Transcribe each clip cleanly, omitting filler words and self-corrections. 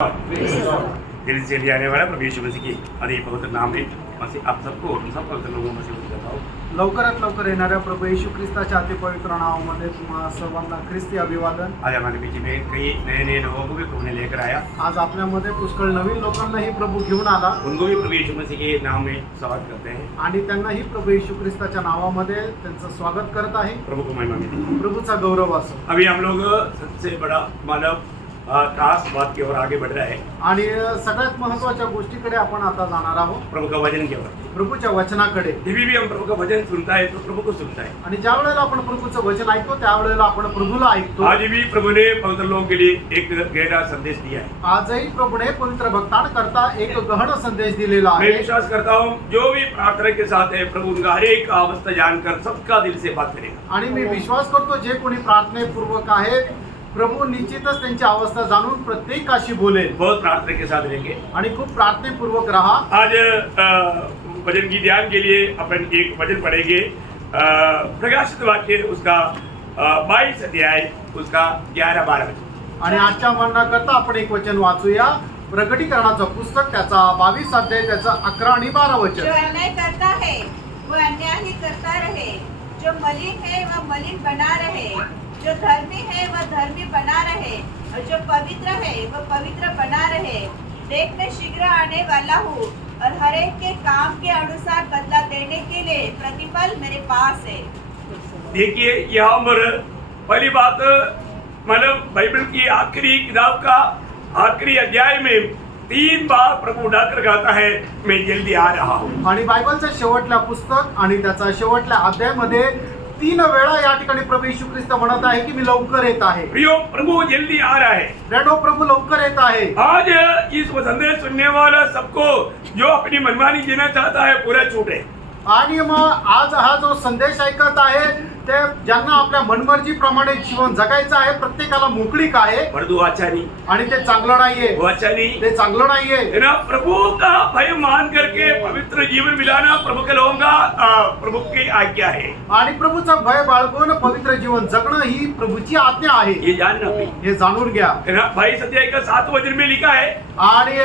दिल से लिया आने वाला प्रभु यीशु मसीह की अति पवित्र नाम में मसीह आप सबको हम सब पवित्र लोगों में से करता हूँ। लवकरात लवकर येणाऱ्या प्रभू येशू ख्रिस्ताच्या अति पवित्र नावामध्ये तुम्हा सर्वांना ख्रिस्ती अभिवादन। आज हमारे बीच में कई नए नए लोगों को भी प्रभु ने लेकर आया। आज आपल्यामध्ये पुष्कळ नवीन लोकांनाही प्रभू घेऊन आला उनको भी प्रभु यीशु मसीह के नाम में स्वागत करते हैं। आणि त्यांनाही प्रभू येशू ख्रिस्ताच्या नावामध्ये त्यांचं स्वागत करत आहे। प्रभु को महिमा मिले। प्रभूचा गौरव असो। अभी हम लोग सबसे बड़ा मानव खास बात की ओर आगे बढ़ रहा है आणि सगळ्यात महत्त्वाच्या गोष्टीकडे आपण आता जाणार आहोत, प्रभु का वचन की ओर। प्रभूच्या वचनाकडे। जब भी हम प्रभु का वचन सुनता है तो प्रभु को सुनता है। आणि ज्या वेळेला आपण प्रभूचं वचन ऐकतो त्यावेळेला आपण प्रभूला ऐकतो। आज भी प्रभु ने पवित्र लोगों के लिए एक गहरा संदेश दिया है। आजही प्रभूने पवित्र भक्तांकरता एक गहन संदेश दिलेला मैं आहे। विश्वास करता हूँ जो भी प्रार्थना के साथ है प्रभु उनका हर एक अवस्था जानकर सबका दिल से बात करेगा। आणि मी विश्वास करतो जे कोणी प्रार्थनेपूर्वक आहे प्रभू निश्चितच त्यांची अवस्था जाणून प्रत्येकाशी बोलेल। बहुत प्रार्थना के साथ रहेंगे आणि खूप प्रार्थनेपूर्वक रहा। आज वचन की ध्यान के लिए अपन एक वचन पढ़ेंगे प्रकाशित वाक्य उसका 22 अध्याय उसका 11-12 वचन। आणि आजच्या वर्णनाकरता आपण एक वचन वाचूया। प्रकटीकरणाचं पुस्तक त्याचा 22 अध्याय त्याचा 11 आणि 12 वचन। जो अन्याय करता है वो अन्याय ही करता रहे, जो मलिन है वह मलिन बना रहे, जो धर्मी है वह धर्मी बना रहे, और जो पवित्र है वह पवित्र बना रहे। देख मैं शीघ्र आने वाला हूँ और हर एक के काम के अनुसार बदला देने के लिए प्रतिफल मेरे पास है। देखिए यहाँ पर पहली बात मतलब बाइबल की आखिरी किताब का आखिरी अध्याय में 3 बार प्रभु उठाकर कहता है मैं जल्दी आ रहा हूँ। आणि बायबलचं शेवटला पुस्तक आणि त्याचा शेवटल्या अध्यायामध्ये 3 वेळा या ठिकाणी प्रभू येशू ख्रिस्त म्हणत आहे की मी लवकर येत आहे। प्रियो प्रभु जल्दी आ रहा है। रेडो प्रभू लवकर येत आहे। आज इस संदेश सुनने वाला सबको जो अपनी मनमानी जीना चाहता है पूरा छूट है। आणि मग आज हा जो संदेश ऐकत आहे ते ज्यांना आपल्या मनमर्जीप्रमाणे जीवन जगायचं आहे प्रत्येकाला मोकळीक आहे। परंतु अच्छा नहीं, आणि ते चांगलं नाहीये। वो अच्छा नहीं, ते चांगलं नाहीये। है ना। प्रभु का भय मान करके पवित्र जीवन मिलाना प्रभु के लोगों का प्रभु की आज्ञा है। आणि प्रभूचं भय बाळगून पवित्र जीवन जगणं ही प्रभूची आज्ञा आहे। ये जानना भी हे जाणून घ्या। है ना। 22 अध्याय का 7 वचन में लिखा है आणि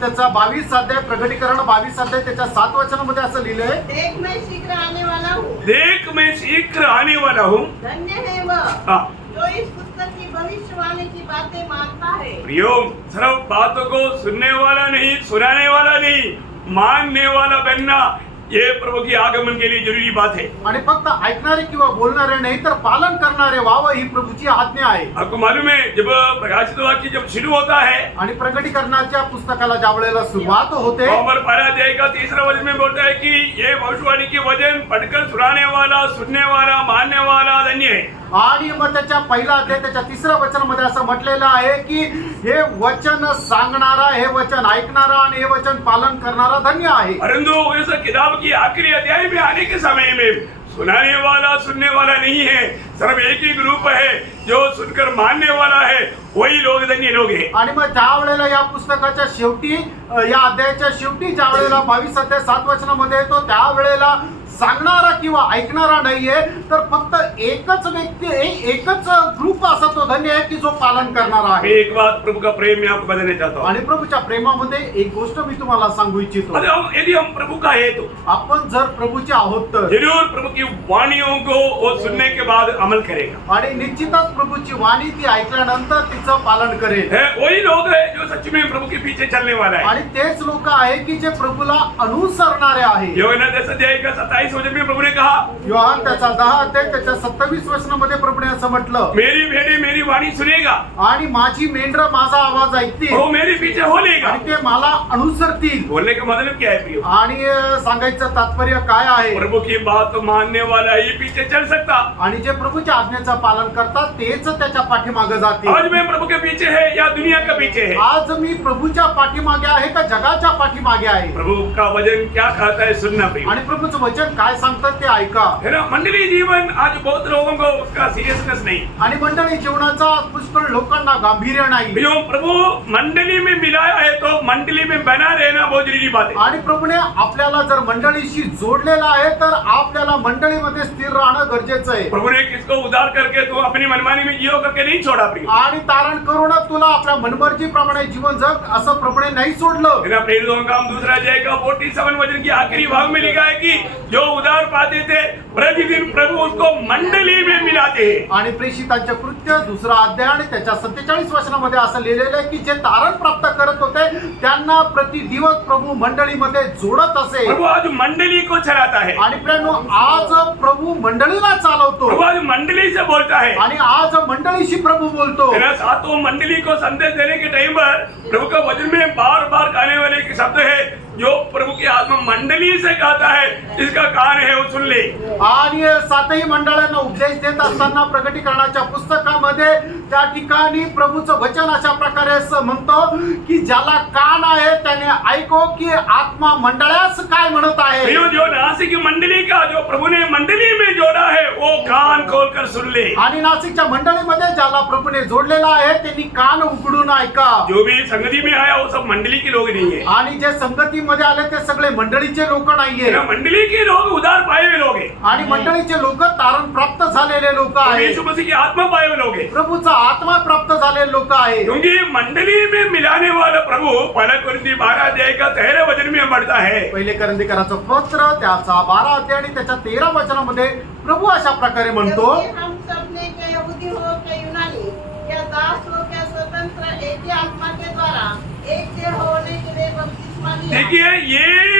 त्याचा 22 अध्याय प्रकटीकरण 22 अध्याय त्याच्या 7 वचनामध्ये असं लिहिलंय, देख मैं शीघ्र आने वाला हूँ, देख मैं शीघ्र आने वाला हूँ। धन्य है वह हाँ, जो इस पुस्तक की भविष्यवाणी की बातें मानता है। प्रियो सिर्फ बातों को सुनने वाला नहीं, सुनाने वाला नहीं, मानने वाला बनना ये प्रभु की आगमन के लिए जरूरी बात है। आणि फक्त ऐकणारे किंवा बोलणारे नाही तर पालन करणारे व्हावं ही प्रभूची आज्ञा आहे। आपको मालूम है जब प्रकाशित वाक्य जब शुरू होता है आणि प्रकटीकरणाच्या पुस्तकाला ज्या वेळेला सुरुवात होते और 12 अध्याय का 3रा वचन में बोलता है कि ये भविष्यवाणी के वचन पढ़कर सुनाने वाला, सुनने वाला, मानने वाला धन्य है। आणि मग त्याच्या पहिला अध्याय त्याच्या 3ऱ्या वचनामध्ये असं म्हटलेलं आहे की हे वचन सांगणारा, हे वचन ऐकणारा आणि हे वचन पालन करणारा धन्य आहे। परंतु इस किताब की आखिरी अध्याय में आने के समय में सुनाने वाला, सुनने वाला नहीं है, सिर्फ एक ही ग्रुप है जो सुनकर मानने वाला है, वही लोग धन्य लोग हैं। आणि मग ज्या वेळेला या पुस्तकाच्या शेवटी या अध्यायाच्या शेवटी ज्या वेळेला 22 अध्याय 7 वचनामध्ये येतो त्या वेळेला सांगणारा किंवा ऐकणारा नाहीये तर फक्त एकच व्यक्ती, एकच ग्रुप असा तो धन्य आहे की जो पालन करणारा मैं आहे। एक बात प्रभु का प्रेम में आपको बताना चाहता हूँ। आणि प्रभूच्या प्रेमामध्ये एक गोष्ट मी तुम्हाला सांगू इच्छितो, यदि हम प्रभु का है तो आपण जर प्रभूचे आहोत तर जरूर प्रभु की वाणियों को वो सुनने के बाद अमल करेगा। आणि निश्चितच प्रभूची वाणी ती ऐकल्यानंतर तिचं पालन करेल। है वही लोग है जो सच में प्रभु के पीछे चलने वाला है। आणि तेच लोक आहे की जे प्रभूला अनुसरणारे आहे। योहन्ना 10 अध्याय का 27 वचन में प्रभु ने कहा, योहान त्याचा 10 अध्याय त्याच्या 27 वचनामध्ये प्रभूने असं म्हटलं, मेरी भेड़े मेरी वाणी सुनेगा आणि माझी मेंढरं माझा आवाज ऐकतील वो मेरे पीछे हो लेगा। आणि ते मला अनुसरतील। बोलने का मतलब क्या है प्रियो? आणि सांगायचं तात्पर्य काय आहे? प्रभु की बात मानने वाला ही पीछे चल सकता। आणि जे प्रभूच्या आज्ञेचं पालन करतात तेच त्याच्या पाठीमागे जातील। आज मैं प्रभु के पीछे है या दुनिया का पीछे है? आज मी प्रभूच्या पाठीमागे आहे का जगाच्या पाठीमागे आहे? प्रभु का वचन क्या कहता है सुनना प्रियो। आणि प्रभूचं वचन काय सांगतात ते ऐका। है ना। मंडली जीवन आज बहुत लोगों को उसका सीरियसनेस नहीं। आणि मंडळी जीवनाचा पुष्कळ लोकांना गांभीर्य नाही। प्रियो प्रभु मंडली में मिलाया है तो मंडली में बना रहना बहुत जरूरी बात है। आणि प्रभूने आपल्याला जर मंडळीशी जोडलेला आहे तर आपल्याला मंडळीमध्ये स्थिर राहणं गरजेचं आहे. प्रभु ने किसको उद्धार करके तू अपनी मनमानी में जियो करके नहीं छोड़ा प्रिय। आणि तारण करून तुला आपल्या मनमर्जी प्रमाणे जीवन जग असं प्रभूने नाही सोडलं. मेरा प्रेरितों का काम दूसरा अध्याय का 47 वचन की आखिरी भाग में लिखा है कि जो उद्धार पाते थे प्रतिदिन प्रभु उसको मंडली में मिलाते हैं। आणि प्रेषितांचे कृत्य दुसरा अध्याय आणि त्याच्या 47 वचनामध्ये असं लिहिलेलं आहे की जे तारण प्राप्त करत होते त्यांना प्रति दिवस प्रभू मंडळीमध्ये जोडत असे. प्रभु आज मंडली को चलाता है, आणि प्रेरणो आज प्रभु मंडळीला चालवतो प्रभु आज मंडली से बोलता है। आणि आज मंडळीशी प्रभु बोलतो. मेरा सातों मंडली को संदेश देने के टाइम पर प्रभु का वचन में बार बार कहने वाले एक शब्द है जो प्रभु की आत्मा मंडली से कहता है, इसका कान है वो सुन ले। आणि सातही मंडळांना उपदेश देत असताना प्रकटीकरणाच्या पुस्तकामध्ये त्या ठिकाणी प्रभूचं वचन अशा प्रकारे असं म्हणतो की ज्याला कान आहे त्याने ऐको की आत्मा मंडळास काय म्हणत आहे. प्रियो, जो नासिक मंडली का जो प्रभु ने मंडली में जोड़ा है वो कान खोलकर सुन ले। आणि नाशिकच्या मंडळीमध्ये ज्याला प्रभूने जोडलेला आहे त्यांनी कान उघडून ऐका. जो भी संगति में आया वो सब मंडली के लोग नहीं है। आणि जे संगतीमध्ये आले ते सगळे मंडळीचे लोक नाहीये. मंडली के लोग उद्धार पाए हुए लोग हैं, आणि मंडळीचे लोक तारण प्राप्त झालेले लोक आहेत. यीशु मसीह की आत्मा पाए हुए लोग हैं। प्रभूचा आत्मा प्राप्त झालेले लोक आहेत. क्योंकि मंडली में मिलाने वाला प्रभु पहला कोरिन्थी 12 अध्याय का 13 वचन में बढ़ता है। पहिले करंदीकराचं पत्र त्याचा 12 अध्याय आणि त्याच्या 13 वचनामध्ये प्रभु अशा प्रकारे म्हणतो क्योंकि हम सब ने क्या यहूदी हो क्या यूनानी या दास हो क्या स्वतंत्र एक ही आत्मा के द्वारा एक देह होने के लिए बपतिस्मा लिया। देखिए,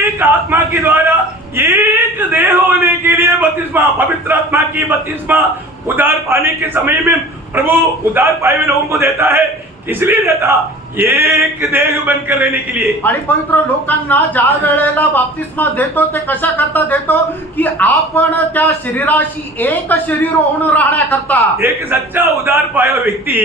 एक आत्मा के द्वारा एक देह होने के लिए बपतिस्मा, पवित्र आत्मा की बपतिस्मा उद्धार पाने के समय में प्रभु उद्धार पाए हुए लोगों को देता है। इसलिए देता एक देह बनकर रहने के लिए। आणि पवित्र लोकांना ज्या वेळेला बाप्तिस्मा देतो ते कशा करता देतो की आपण त्या शरीराशी एक शरीर होऊन राहण्याकरता. एक सच्चा उद्धार पाया हुआ व्यक्ति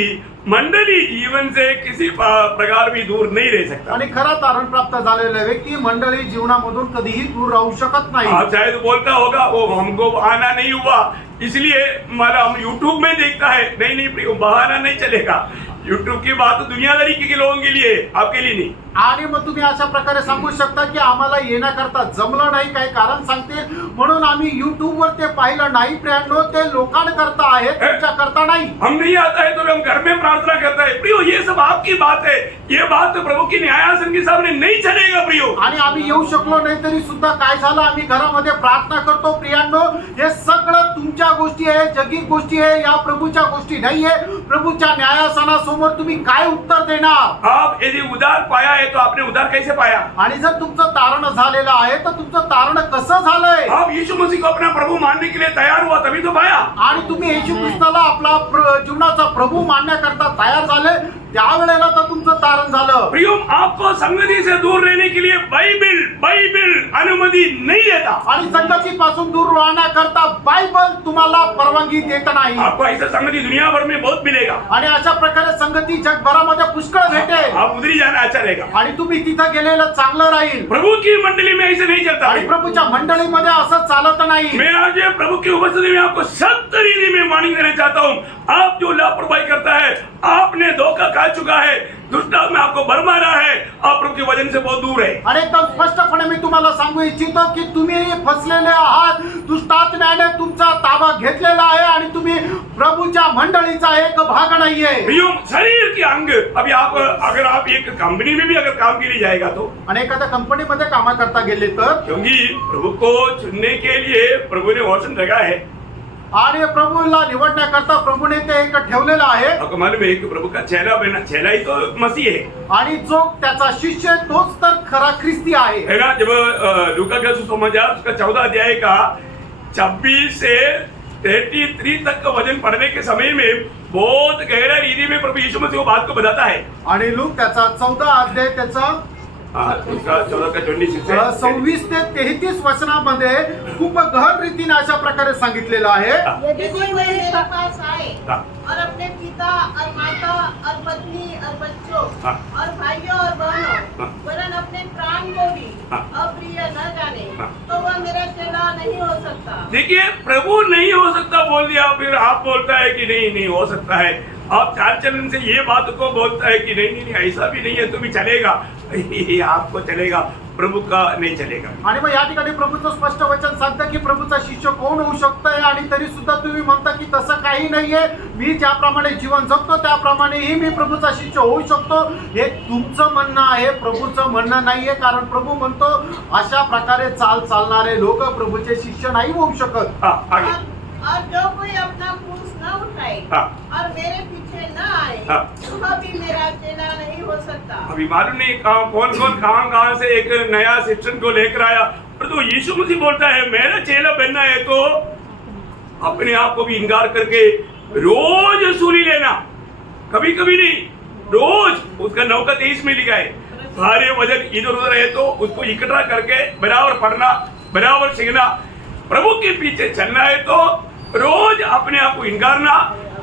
मंडली जीवन से किसी प्रकार भी दूर नहीं रह सकता। आणि खरा तारण प्राप्त झालेला व्यक्ती मंडळी जीवनामधून कधीही दूर राहू शकत नाही. आप शायद बोलता होगा वो हमको बहाना नहीं हुआ इसलिए हमारा हम YouTube में देखता है। नहीं नहीं प्रियो, बहाना नहीं चलेगा। YouTube की बात तो दुनियादारी के लोगों के लिए, आपके लिए नहीं। आणि मग तुम्ही अशा प्रकारे सांगू शकता की आम्हाला येण्याकरता जमलं नाही, काही कारण सांगते म्हणून आम्ही YouTube वर ते पाहिलं नाही. प्रियांनो, ते लोकांकरता आहे, तुमच्याकरता नाही. हम नहीं आता है तो हम घर में प्रार्थना करता है। प्रियो, ये सब आपकी बात है, ये बात तो प्रभु की न्यायासन के सामने नहीं चलेगा प्रियो। आणि आम्ही येऊ शकलो नाही तरी सुद्धा काय झालं, आम्ही घरामध्ये प्रार्थना करतो. प्रियांनो, हे सगळं तुमच्या गोष्टी आहे, जगिक गोष्टी आहे, या प्रभूच्या गोष्टी नाहीये. प्रभूच्या न्यायासनासमोर तुम्ही काय उत्तर देणार. आप यदि उद्धार पाया है तो आपने उद्धार कैसे पाया? आणि जर तुमचं तारण झालेलं आहे तर तुमचं तारण कसं झालंय. आप यीशु मसीह को अपना प्रभु मानने के लिए तैयार हुआ तभी तो पाया। आणि तुम्ही येशू ख्रिस्ताला आपला जीवनाचा प्रभू मानण्याकरता तयार झाले त्यावेळेला तर तुमचं तारण झालं. प्रियो, आपको संगति से दूर रहने के लिए बाइबल अनुमति नहीं देता। आणि संगतीपासून दूर राहण्याकरता बायबल तुम्हाला परवानगी देत नाही. आपको ऐसा संगति दुनिया भर में बहुत मिलेगा। आणि अशा प्रकारे संगती जगभरामध्ये पुष्कळ भेटेल. आप उधर ही जाना अच्छा रहेगा। आणि तुम्ही तिथं गेलेलं चांगलं राहील. प्रभु की मंडली में ऐसे नहीं चलता। आणि प्रभूच्या मंडळीमध्ये असं चालत नाही. मैं आज प्रभु की उपस्थिति में आपको सख्त रीति में वार्निंग देना चाहता हूँ। आप जो लापरवाही करता है, आपने धोखा खा चुका है, दुष्टात्मा आपको भर मारा है, आप प्रभु के वचन से बहुत दूर है। आणि एकदम स्पष्टपणे मी तुम्हाला सांगू इच्छितो की तुम्ही फसलेले आहात. दुष्टात्म्याने तुमचा ताबा घेतलेला आहे आणि तुम्ही प्रभूच्या मंडळीचा एक भाग नाहीये. प्रियो, शरीर के अंग, अभी आप अगर आप एक कंपनी में भी अगर काम के लिए जाएगा तो, आणि एखाद्या कंपनीमध्ये कामा करता गेले तर, क्योंकि प्रभु को चुनने के लिए प्रभु ने वचन रखा है आणि प्रभूला निवडण्याकरता प्रभूने ते एक ठेवलेलं आहे. आपको मालूम है कि प्रभु का चेला बना, चेला ही तो मसीह है, आणि जो त्याचा शिष्य तोच तर खरा ख्रिस्ती आहे. है ना। जब लूका का सुसमाचार उसका 14 अध्याय का 26 से 33 तक का वचन पढ़ने के समय में बहुत गहरा रीति में प्रभु यीशु मसीह वो बात को बताता है। आणि लूक त्याचा 14 अध्याय त्याचा उसका 14 का 26 से 26 ते 33 वचनामध्ये खूप गहन रीतीने अशा प्रकारे सांगितलेलं आहे. यदि कोई मेरे पास आए हाँ। और अपने पिता और माता और पत्नी और बच्चों हाँ। और भाइयों और बहनों हाँ। वरन अपने प्राण को भी हाँ। अप्रिय न जाने हाँ। तो वह मेरा चेला नहीं हो सकता। देखिए, प्रभु नहीं हो सकता बोल दिया, फिर आप बोलता है कि नहीं नहीं हो सकता है। आप चाल चलन से ये बात को बोलता है कि नहीं नहीं नहीं, ऐसा भी नहीं है, तुम्हें चलेगा, ये आपको चलेगा, प्रभू का नहीं चलेगा. आणि मग या ठिकाणी प्रभूचं स्पष्ट वचन सांगतं की प्रभूचा शिष्य कोण होऊ शकतोय आणि तरी सुद्धा तुम्ही म्हणता की तसं काही नाहीये, मी ज्याप्रमाणे जीवन जगतो त्याप्रमाणेही मी प्रभूचा शिष्य होऊ शकतो. हे तुमचं म्हणणं आहे, प्रभूचं म्हणणं नाहीये. कारण प्रभू म्हणतो अशा प्रकारे चालणारे लोक प्रभूचे शिष्य नाही होऊ शकत. हाँ, आगे. और जो कोई अपना क्रूस न उठाए हाँ. और मेरे पीछे न आए हाँ. वह भी मेरा चेला नहीं हो सकता. अभी मालूम नहीं कौन कौन कहाँ से एक नया शिक्षण को लेकर आया, पर तो यीशु मसीह बोलता है मेरा चेला बनना है तो अपने आप को भी इनकार करके रोज सूली लेना, कभी कभी नहीं, रोज. उसका 9:23 में लिखा है सारे वजन इधर उधर है तो उसको इकट्ठा करके बराबर पढ़ना, बराबर सीखना. प्रभु के पीछे चलना है तो रोज अपने आप को इनकारना,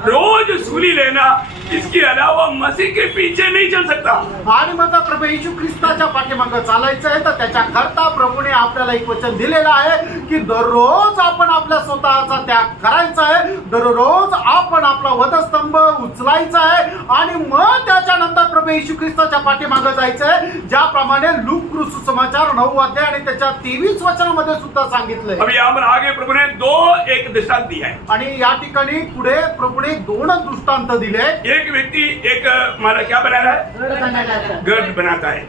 रोज सूली लेना, इसके अलावा मसीह के पीछे नहीं चल सकता. आणि मग प्रभू येशू ख्रिस्ताच्या पाठीमागे चालायचं आहे तर त्याच्याकरता प्रभूने आपल्याला एक वचन दिलेलं आहे की दररोज आपण आपल्या स्वतःचा त्याग करायचा आहे, दररोज आपण आपला वधस्तंभ उचलायचा आहे आणि मग त्याच्यानंतर प्रभू येशू ख्रिस्ताच्या पाठीमागे जायचं आहे, ज्याप्रमाणे लूक सुसमाचार 9 अध्याय आणि त्याच्या 23 वचनामध्ये सुद्धा सांगितलंय. अभी यहाँ पर आगे प्रभु ने एक दृष्टांत दिया है. आणि या ठिकाणी पुढे प्रभूने 2 दृष्टांत दिले. एक व्यक्ति एक माला क्या बना रहा है, गढ़ बनाता है.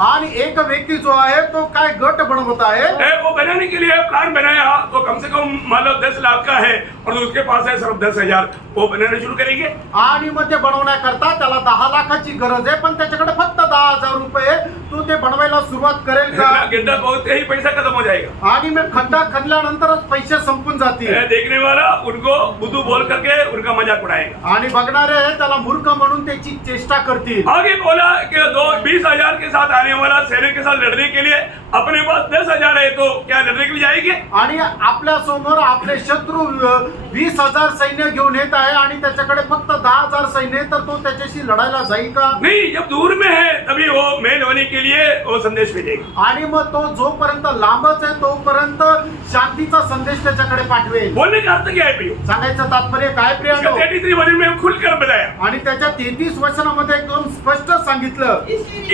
आणि एक व्यक्ती जो आहे तो काय गट बनवत आहे. वो बनाने के लिए प्लान बनाया तो कम से कम मान लो 10 लाख का है और उसके पास है सिर्फ 10,000, वो बनाना शुरू करेंगे. आणि मग ते बनवण्याकरता त्याला 10 लाखाची गरज आहे, पण त्याच्याकडे फक्त 10,000 रुपये, तो ते बनवायला सुरुवात करेल का. गड्ढा बहुत ही पैसा खत्म हो जाएगा. आणि मग खड्डा खणल्यानंतरच पैसे संपून जातील. देखने वाला उनको बुद्धू बोल करके उनका मजाक उड़ाएगा. आणि बघणारे त्याला मूर्ख म्हणून त्याची चेष्टा करतील. आगे बोला कि 20,000 के साथ आने वाला सेना के साथ लड़ने के लिए अपने पास 10,000 है तो क्या लड़ने के लिए जाएंगे. आणि आपल्या समोर आपले शत्रू 20,000 सैन्य घेऊन येत आहे आणि त्याच्याकडे फक्त 10,000 सैन्य, तर तो त्याच्याशी लढायला जाईल का. नहीं, जब दूर में है तभी वो मेल होने के लिए वो संदेश भेजेगा. आणि मग तो जोपर्यंत लांबच आहे तोपर्यंत शांतीचा संदेश त्याच्याकडे पाठवेल. बोलने का अर्थ क्या है प्रियो, सांगायचं तात्पर्य काय प्रियांनो. 33 वचन में खुलकर बताया. आणि त्याच्या 33 वचनामध्ये एकदम स्पष्ट सांगितलं.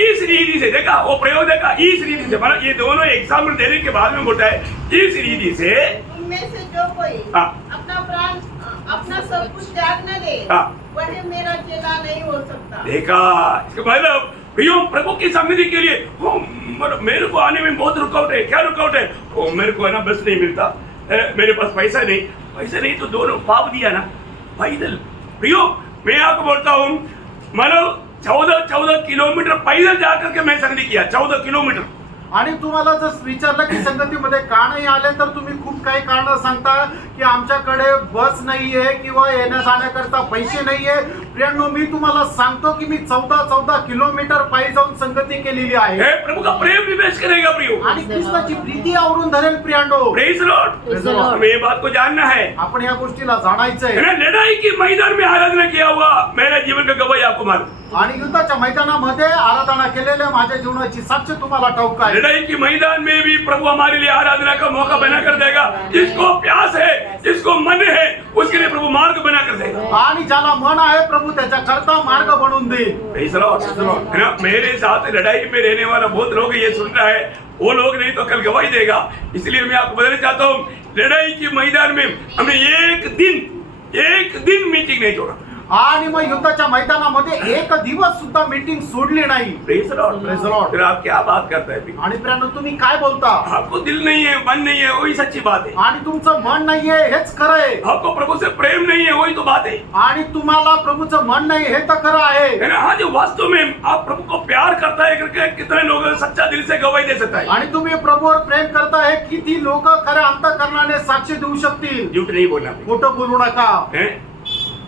इस रीति से देखा वो प्रयोग देखा, इस रीति से मतलब ये दोनों एग्जाम्पल देने के बाद में बोलता है इस रीति से उनमें से जो कोई हाँ. अपना प्राण अपना सब कुछ त्याग न दे हाँ. वह मेरा चेला नहीं हो सकता. देखा, इसका मतलब प्रियो प्रभु की समिति के लिए मतलब मेरे को आने में बहुत रुकावट है. क्या रुकावट है, वो मेरे को है ना बस नहीं मिलता, मेरे पास पैसा नहीं तो दोनों पाप दिया ना पैदल. प्रियो मैं आपको बोलता हूँ मतलब 14 किलोमीटर पैदल जाकर के मैं संगति किया, 14 किलोमीटर. आणि तुम्हाला जर विचारलं की संगतीमध्ये का नाही आले तर तुम्ही खूप काही कारण सांगता की आमच्याकडे बस नाहीये किंवा येण्या जाण्याकरता पैसे नाहीये. प्रियांनो मी तुम्हाला सांगतो की मी 14 किलोमीटर पायी जाऊन संगती केलेली आहे. हे प्रभु का प्रेम निवेश करेगा प्रियो. आणि ख्रिस्ताची प्रीती आवरून धरेल प्रियांनो. Praise Lord. हमें ये बात को जानना है. आपण या गोष्टीला जाणायचंय. लड़ाई के मैदान में आराधना किया हुआ मेरा जीवन का गवाही आपको मालूम. आणि युद्धाच्या मैदानामध्ये आराधना केलेल्या माझ्या जीवनाची साक्ष तुम्हाला ठाऊक आहे. लड़ाई के मैदान में भी प्रभु हमारे लिए आराधना का मौका बना कर देगा. जिसको प्यास है, जिसको मन है, उसके लिए प्रभु मार्ग बना कर देगा. आणि ज्याला मन आहे प्रभू त्याच्या करता मार्ग बनवून देईल. Praise Lord. है ना, मेरे साथ लड़ाई में रहने वाला बहुत लोग ये सुन रहा है, वो लोग नहीं तो कल गवाही देगा. इसलिए मैं आपको बताना चाहता हूँ लड़ाई के मैदान में हमें एक दिन मीटिंग नहीं छोड़ा. आणि मग युद्धाच्या मैदानामध्ये एक दिवस सुद्धा मीटिंग सोडली नाही. Praise Lord. Praise Lord. फिर आप क्या बात करते हैं. आणि प्रियांनो तुम्ही काय बोलता. आपको दिल नहीं है, मन नहीं है, वही सच्ची बात है. आणि तुमचं मन नाहीये हेच खरं आहे. आपको प्रभु से प्रेम नहीं है, वही तो बात है. आणि तुम्हाला प्रभूचं मन नाही हे तर खरं आहे. है ना, हाँ, जो वास्तव में आप प्रभु को प्यार करता है करके कितने लोग सच्चा दिल से गवाही दे सकता है. आणि तुम्ही प्रभूवर प्रेम करताय किती लोक खऱ्या अंतःकरणाने साक्ष देऊ शकतील. झूठ नहीं बोलना. खोटं बोलू नका. हैं?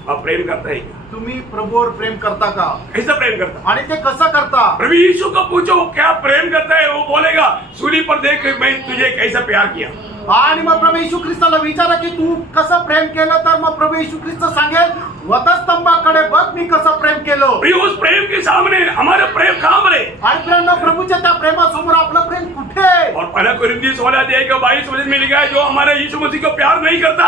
आप प्रेम करता है. तुम्ही प्रभूवर प्रेम करता का. कैसा प्रेम करता. आणि ते कसं करता. प्रभु यीशु को पूछो वो क्या प्रेम करता है, वो बोलेगा सूली पर देख मैं तुझे कैसा प्यार किया. आणि मग प्रभू येशू ख्रिस्ताला विचारा की तू कसं प्रेम केलं, तर मग प्रभू येशू ख्रिस्त सांगेल वधस्तंभाकडे बघ मी कसं प्रेम केलं. प्रिय उस प्रेम के सामने हमारा प्रेम कहाँ पर है. आणि प्रेम प्रभूच्या त्या प्रेमासमोर आपलं प्रेम कुठे आहे. और पहला कोरिन्थियों 16 अध्याय का 22 वचन में लिखा है जो हमारा यीशु मसीह को प्यार नहीं करता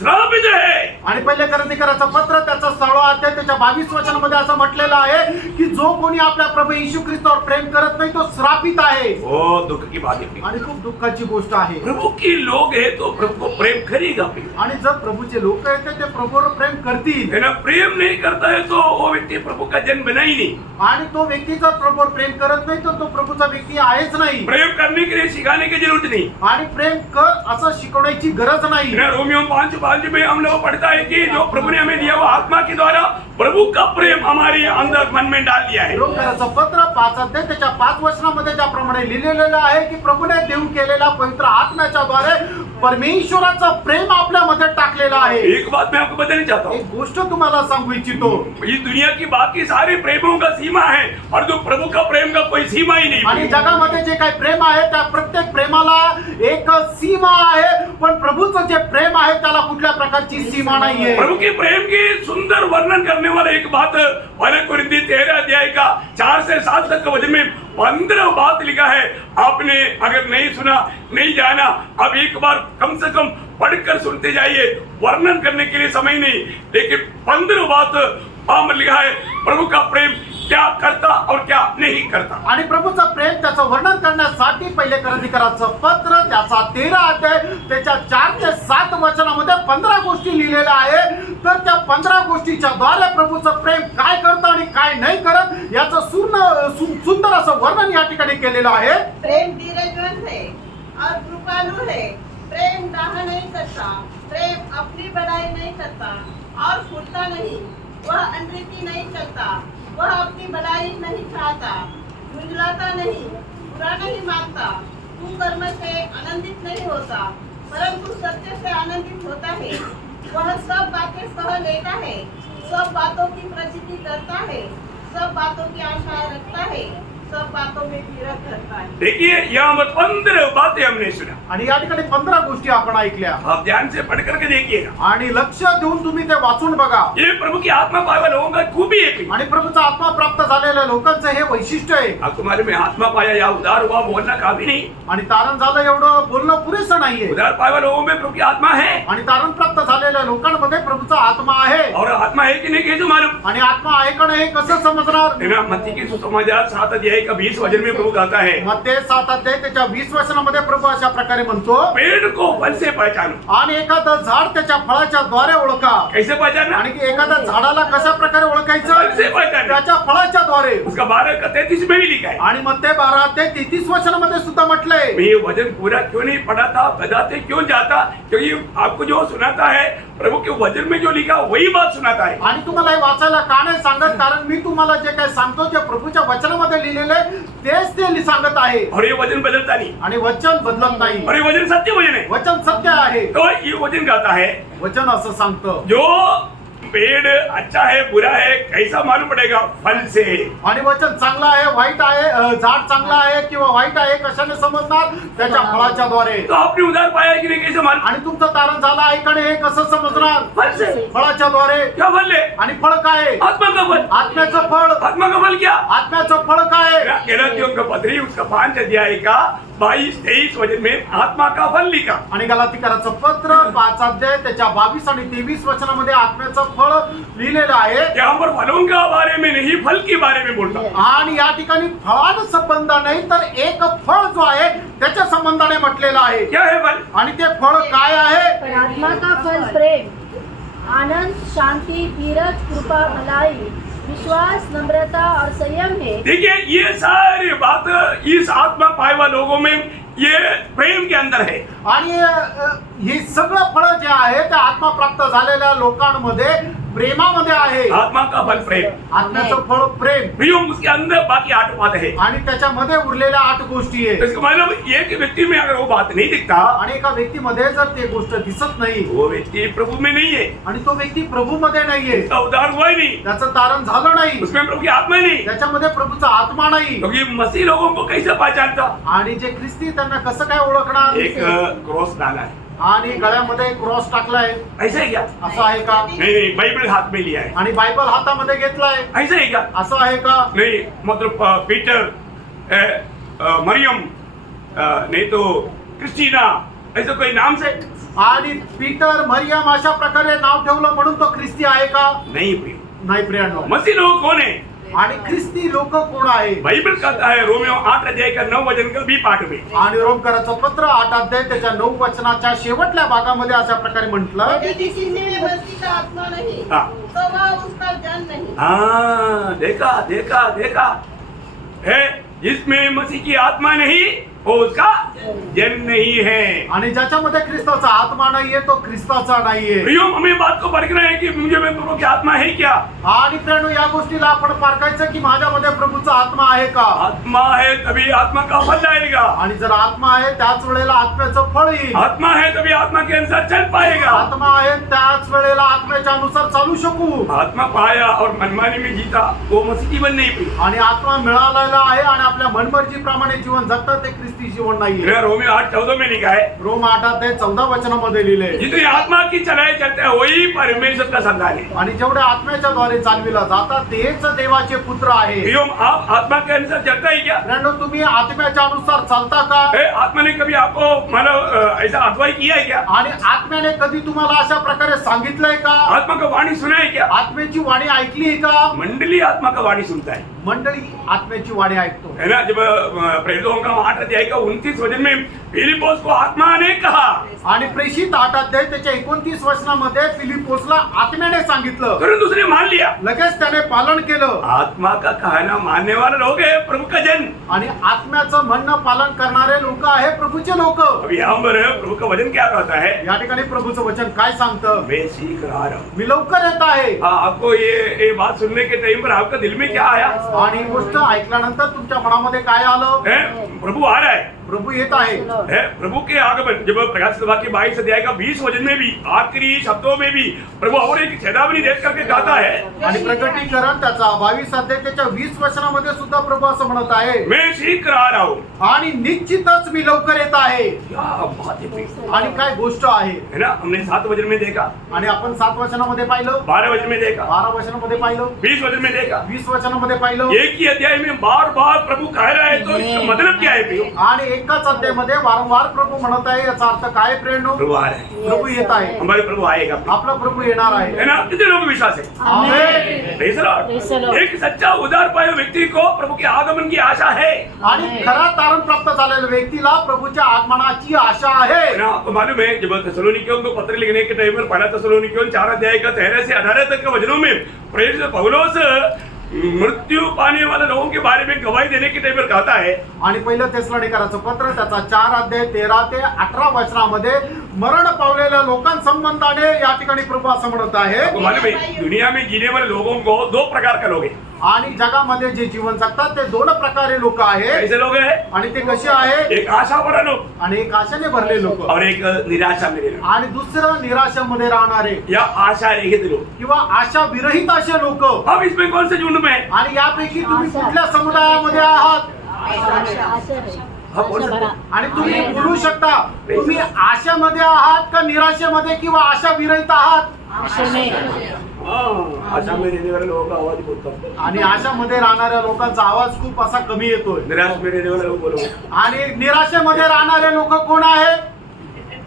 श्रापित है। आणि पहिले करंदीकराचं पत्र त्याचं 16 अध्याय त्याच्या 22 वचनामध्ये असं म्हटलेलं आहे की जो कोणी आपल्या प्रभू येशू ख्रिस्तावर प्रेम करत नाही तो श्रापित आहे. वो दुख की बात है। आणि खूप दुःखाची गोष्ट आहे. प्रभु की लोग है तो प्रभु को प्रेम करेगा भी। आणि जर प्रभूचे लोक आहेत ते प्रभूवर प्रेम करतील. है ना, प्रेम नहीं करता है तो वो व्यक्ति प्रभु का जन्म बना ही नहीं। आणि तो व्यक्ती जर प्रभूवर प्रेम करत नाही तर तो प्रभूचा व्यक्ती आहेच नाही. प्रेम करने के लिए सिखाने की जरूरत नहीं। आणि प्रेम कर असं शिकवण्याची गरज नाही. है ना, रोमियो 5:5 में हम लोग पढ़ता है कि जो प्रभु ने हमें दिया वो आत्मा के द्वारा प्रभु का प्रेम हमारे अंदर मन में डाल दिया है। रोमकराचं पत्र 5 अध्याय त्याच्या 5 वचनामध्ये ज्याप्रमाणे लिहिलेलं आहे की प्रभूने देऊ केलेला पवित्र आत्म्याच्या द्वारे परमेश्वराचं प्रेम आपल्यामध्ये टाकलेलं आहे. एक बात मैं आपको बताना चाहता हूँ, एक गोष्ट तुम्हाला सांगू इच्छितो. इस दुनिया की बाकी सारे प्रेमों का सीमा है और जो प्रभु का प्रेम का कोई सीमा ही आणि नहीं। जगामध्ये जे काही प्रेम आहे त्या प्रत्येक प्रेमाला एक सीमा आहे पण प्रभूचं जे प्रेम आहे त्याला कुठल्या प्रकारची सीमा नाहीये. प्रभु के प्रेम की सुंदर वर्णन करने वाला एक बात पहले कुरिन्थी 13 अध्याय का 4 से 7 तक के वचन में 15 बात लिखा है। आपने अगर नहीं सुना, नहीं जाना, अब एक बार कम से कम पढ़कर सुनते जाइए। वर्णन करने के लिए समय नहीं, लेकिन 15 बात वहां पर लिखा है प्रभु का प्रेम क्या करता और क्या नहीं करता। आणि प्रभूचं प्रेम त्याचं वर्णन करण्यासाठी पहिले करंदीकराचं पत्र त्याचा 13 अध्याय त्याच्या 4 ते 7 वचनामध्ये 15 गोष्टी लिहिलेल्या आहे. तर त्या 15 गोष्टीच्या द्वारे प्रभूचं प्रेम काय करतं आणि काय नाही करत याचं सुंदर असं वर्णन या ठिकाणी केलेलं आहे. प्रेम धीरजवंत है और कृपालु है। प्रेम डाह नहीं करता, प्रेम अपनी बड़ाई नहीं करता और फूलता नहीं। वह अनरीति नहीं चलता, वह अपनी बड़ाई नहीं चाहता, झुंझलाता नहीं, बुरा नहीं मांगता, कुकर्म से आनंदित नहीं होता, परंतु सत्य से आनंदित होता है। वह सब बातें सह लेता है, सब बातों की प्रसिद्धि करता है, सब बातों की आशा रखता है, सब बातों में धीरज धरता है। देखिए यहाँ पर 15 बातें हमने सुना। आणि या ठिकाणी 15 गोष्टी आपण ऐकल्या. आप ध्यान से पढ़ करके देखिएगा। आणि लक्ष देऊन तुम्ही ते वाचून बघा. ये प्रभु की आत्मा पाया लोगों का खूबी है। आणि प्रभूचा आत्मा प्राप्त झालेल्या लोकांचं हे वैशिष्ट्य आहे. आपको मालूम है, आत्मा पाया या उदार हुआ बोलना काफी नहीं। आणि तारण झालं एवढं बोलणं पुरेसं नाहीये. उदार पाया लोगों में प्रभु की आत्मा है। आणि तारण प्राप्त झालेल्या लोकांमध्ये प्रभूचा आत्मा आहे. और आत्मा है कि नहीं कैसे मालूम? आणि आत्मा आहे का नाही हे कसं समजणार. है ना, मत्ती की सुसमाचार 7 अध्याय का 20 वचन में प्रभु कहता है, मत्ते 7 अध्याय त्याच्या 20 वचनामध्ये प्रभू अशा प्रकारे म्हणतो, पेड़ को फल से पहचानो। आणि एखादं झाड त्याच्या फळाच्या द्वारे ओळखा. कैसे पहचानना? आणि एखाद्या झाडाला कशा प्रकारे फल ओळखायचं से पहचानना। त्याच्या फळाच्या द्वारे. उसका 12 का 33 में भी लिखा है। आणि मत्ते 12 ते 33 वचनामध्ये सुद्धा म्हटलंय. मैं ये वचन पूरा क्यों नहीं पढ़ा था, बताते क्यों जाता, क्योंकि आपको जो सुनाता है प्रभु के वचन में जो लिखा वही बात सुनाता है। आणि तुम्हाला हे वाचायला का नाही सांगत, कारण मी तुम्हाला जे काही सांगतो जे प्रभूच्या वचनामध्ये लिहिलेलं आहे तेच ते सांगत आहे. और ये वचन बदलता नहीं, आणि वचन बदलत नाही. और ये वचन सत्य वचन है। वचन सत्य आहे. तो ये वचन कहता है वचन असं सांगतं. जो पेड़ अच्छा है बुरा है कैसा मालूम पड़ेगा? फल से। आणि वचन चांगलं आहे वाईट आहे, झाड चांगलं आहे किंवा वाईट आहे कशाने समजणार? त्याच्या फळाच्या द्वारे. तो आपने उधार पाया कि नहीं कैसे मालूम? आणि तुमचं तारण झालं आहे का नाही हे कसं समजणार? फल से। फळाच्या द्वारे. क्या फल है? आणि फळ काय आहे? आत्मा का फल। आत्म्याचं फळ. आत्मा का फल क्या? आत्म्याचं फळ काय आहे? गलातियों का पत्री उसका 5 अध्याय का 22-23 वचन में आत्मा का फल लिखा। आणि गलातीकराचं पत्र 5 अध्याय त्याच्या 22 आणि 23 वचनामध्ये आत्म्याचं फळ लिहिलेलं आहे. यहाँ पर फलों का बारे में नहीं फल के बारे में बोलता। आणि या ठिकाणी फळानं संबंध नाही तर एक फळ जो आहे त्याच्या संबंधाने म्हटलेलं आहे. क्या है फल? आणि ते फळ काय आहे? पर आत्मा का फल प्रेम, आनंद, शांति, धीरज, कृपा, भलाई, विश्वास, नम्रता और संयम है। देखिए ये सारी बात इस आत्मा पाए हुआ लोगों में ये प्रेम के अंदर है। आणि हे सगळं फळ जे आहे ते आत्मा प्राप्त झालेल्या लोकांमध्ये प्रेमामध्ये आहे. आत्मा का फल प्रेम। आत्म्याचं फळ प्रेम. प्रियम उसके अंदर बाकी 8 बात है। आणि त्याच्यामध्ये उरलेल्या 8 गोष्टी तो आहेत. इसका मतलब एक व्यक्ति में अगर वो बात नहीं दिखता, आणि एका व्यक्तीमध्ये जर ते गोष्ट दिसत नाही वो व्यक्ति प्रभु में नहीं है, आणि तो व्यक्ती प्रभूमध्ये नाहीये, उसका उद्धार हुआ ही नहीं, त्याचं तारण झालं नाही, उसमें प्रभु की आत्मा ही नहीं। त्याच्यामध्ये प्रभूचा आत्मा नाही. क्योंकि मसीह लोगों को कैसे पहचानता? आणि जे ख्रिस्ती त्यांना कसं काय ओळखणार? एक क्रॉस डाला है। आणि गळ्यामध्ये क्रॉस टाकलाय. ऐसा है क्या? असं आहे का? नहीं, बाइबल हाथ में लिया है। आणि बायबल हातामध्ये घेतलाय. ऐसा है क्या? असं आहे का? नहीं, मतलब पीटर, मरियम, नहीं तो क्रिस्टीना, ऐसे कोई नाम से आणि पीटर मरियम अशा प्रकारे नाव ठेवलं म्हणून तो ख्रिस्ती आहे का? नहीं प्रिय। नाही प्रियांनो. मसीह लोग कौन है? आणि ख्रिस्ती लोक कोण आहे? बाइबल कहता है रोमियो 8 अध्याय का 9 वचन का बी पाठ में, आणि रोमकराचं पत्र 8 अध्याय त्याच्या 9 वचनाच्या शेवटल्या भागामध्ये अशा प्रकारे म्हटलं, यदि किसी में मसीह का आत्मा नहीं हाँ। तो वह उसका जन नहीं। हाँ, देखा देखा देखा है, जिसमें मसीह की आत्मा नहीं वो उसका जन नहीं है। आणि ज्याच्यामध्ये ख्रिस्ताचा आत्मा नाहीये तो ख्रिस्ताचा नाहीये. प्रियो, हमें बात को परखना है कि मुझे में प्रभु की आत्मा है क्या? आणि प्रियांनो, या गोष्टीला आपण पारखायचं की माझ्यामध्ये प्रभूचा आत्मा आहे का? आत्मा है तभी आत्मा का फल आएगा। आणि जर आत्मा आहे त्याच वेळेला आत्म्याचं फळ येईल. आत्मा है तभी आत्मा के अनुसार चल पाएगा। आत्मा आहे त्याच वेळेला आत्म्याच्या अनुसार चालू शकू. आत्मा पाया और मनमानी में जीता वो मसीह जीवन नहीं प्रिय। आणि आत्मा मिळालेला आहे आणि आपल्या मनमर्जी प्रमाणे जीवन जगतात ते ख्रिस्ती जीवन नाहीये. रोमियो 8:14 में लिखा है, रोम 8 अध्याय 14 वचनामध्ये लिहिले, जितनी आत्मा की चलाए चलते हैं वही परमेश्वर का संतान है। आणि जेवढे आत्म्याच्या द्वारे चालविला जातात तेच देवाचे पुत्र आहे. प्रियो, आप आत्मा के अनुसार चलता ही क्या? प्रियांनो, तुम्ही आत्म्याच्या अनुसार चालता का? आत्मा ने कभी आपको मतलब ऐसा अगुवाई किया है क्या? आणि आत्म्याने कधी तुम्हाला अशा प्रकारे सांगितलंय का? आत्मा का वाणी सुना है क्या? आत्म्याची वाणी ऐकली आहे का? मंडली आत्मा का वाणी सुनता है मंडळी आत्म्याची वाणी ऐकतो. है ना। जब प्रेरितों का 8 अध्याय का 29 वचन में फिलिपोस को आत्मा ने कहा, आणि प्रेषित 8 अध्याय त्याच्या 29 वचनामध्ये फिलिपोसला आत्म्याने सांगितलं, तुरंत उसने मान लिया। लगेच त्याने पालन केलं. आत्मा का कहना मानने वाले लोग है प्रभु का जन। आणि आत्म्याचं म्हणणं पालन करणारे लोक आहे प्रभूचे लोक. अब यहाँ पर प्रभु का वचन क्या कहता है? या ठिकाणी प्रभूचं वचन काय सांगतं? मैं सीख रहा हूँ। मी लवकर येत आहे. आपको ये बात सुनने के टाइम पर आपका दिल में क्या आया? आणि ही गोष्ट ऐकल्यानंतर तुमच्या मनामध्ये काय आलं? है? प्रभु आ रहा है। प्रभू येत आहे. है प्रभु के आगमन। जब प्रकाशित वाक्य 22 अध्याय का 20 वचन में भी आखिरी शब्दों में भी प्रभु और एक चेतावनी देख करके कहता है, आणि प्रकटीकरण त्याचा 22 अध्याय त्याच्या 20 वचनामध्ये सुद्धा प्रभू असं म्हणत आहे, मैं सीख रहा हूँ। आणि निश्चितच मी लवकर येत आहे. क्या बात है प्रिय। आणि काय गोष्ट आहे? है ना। हमने 7 वचन में देखा, आणि आपण 7 वचनामध्ये पाहिलं, 12 वचन में देखा, 12 वचनामध्ये पाहिलं, 20 वचन में देखा। 20 वचनामध्ये पाहिलं. एक ही अध्याय में बार बार प्रभु कह रहा है, तो इसका मतलब क्या है प्रियो? आणि एकाच अध्यायामध्ये वारंवार प्रभू म्हणत आहे. याचा अर्थ काय प्रेरणो? प्रभु आ रहा है। प्रभू येत आहे. हमारे प्रभु आएगा। आपला प्रभू येणार आहे. है ना। कितने लोग विश्वास है? आमेन. Praise the Lord। Praise the Lord। एक सच्चा उदार पाए व्यक्ति को प्रभु के आगमन की आशा है। आणि खरा तारण प्राप्त झालेल्या व्यक्तीला प्रभूच्या आगमनाची आशा आहे. है ना। आपको मालूम है जब थेसलोनिकियों को पत्र लिखने के टाइम पर पहला थेसलोनिकियों 4 अध्याय का 13 से 18 तक के वचनों में प्रेरित पौलुस मृत्यु पाने वाले लोगों के बारे में गवाही देने के टाइम पर कहता है, आणि पहिलं थेसलोनिकराचं पत्र त्याचा 4 अध्याय 13 ते 18 वचनामध्ये मरण पावलेल्या लोकांसंबंधाने या ठिकाणी प्रभू असं म्हणत आहे. आपको मालूम है दुनिया में जीने वाले लोगों को 2 प्रकार के लोग हैं। आणि जगामध्ये जे जीवन जगतात ते 2 प्रकारे लोक आहेत. ऐसे लोग हैं, आणि ते कसे आहेत? एक आशा भरा लोग आणि एक आशेने भरले लोक, और एक निराशा में लोग, आणि दुसरं निराशेमध्ये राहणारे या आशा रहित लोग। किंवा आशा विरहित असे लोक. अब इसमें कौन से झुंड में है? आणि यापैकी तुम्ही कुठल्या समुदायामध्ये आहात? हाँ, बोल सकते हैं। आणि तुम्ही बोलू शकता, तुम्ही आशामध्ये आहात का निराशेमध्ये किंवा आशा विरहित आहात? हाँ, आशा में रहने वाले लोगों का आवाज बहुत कम है। आणि आशामध्ये राहणाऱ्या लोकांचा आवाज खूप असा कमी येतोय. निराश में रहने वाले लोग बोलो। आणि निराशेमध्ये राहणारे लोक कोण आहे?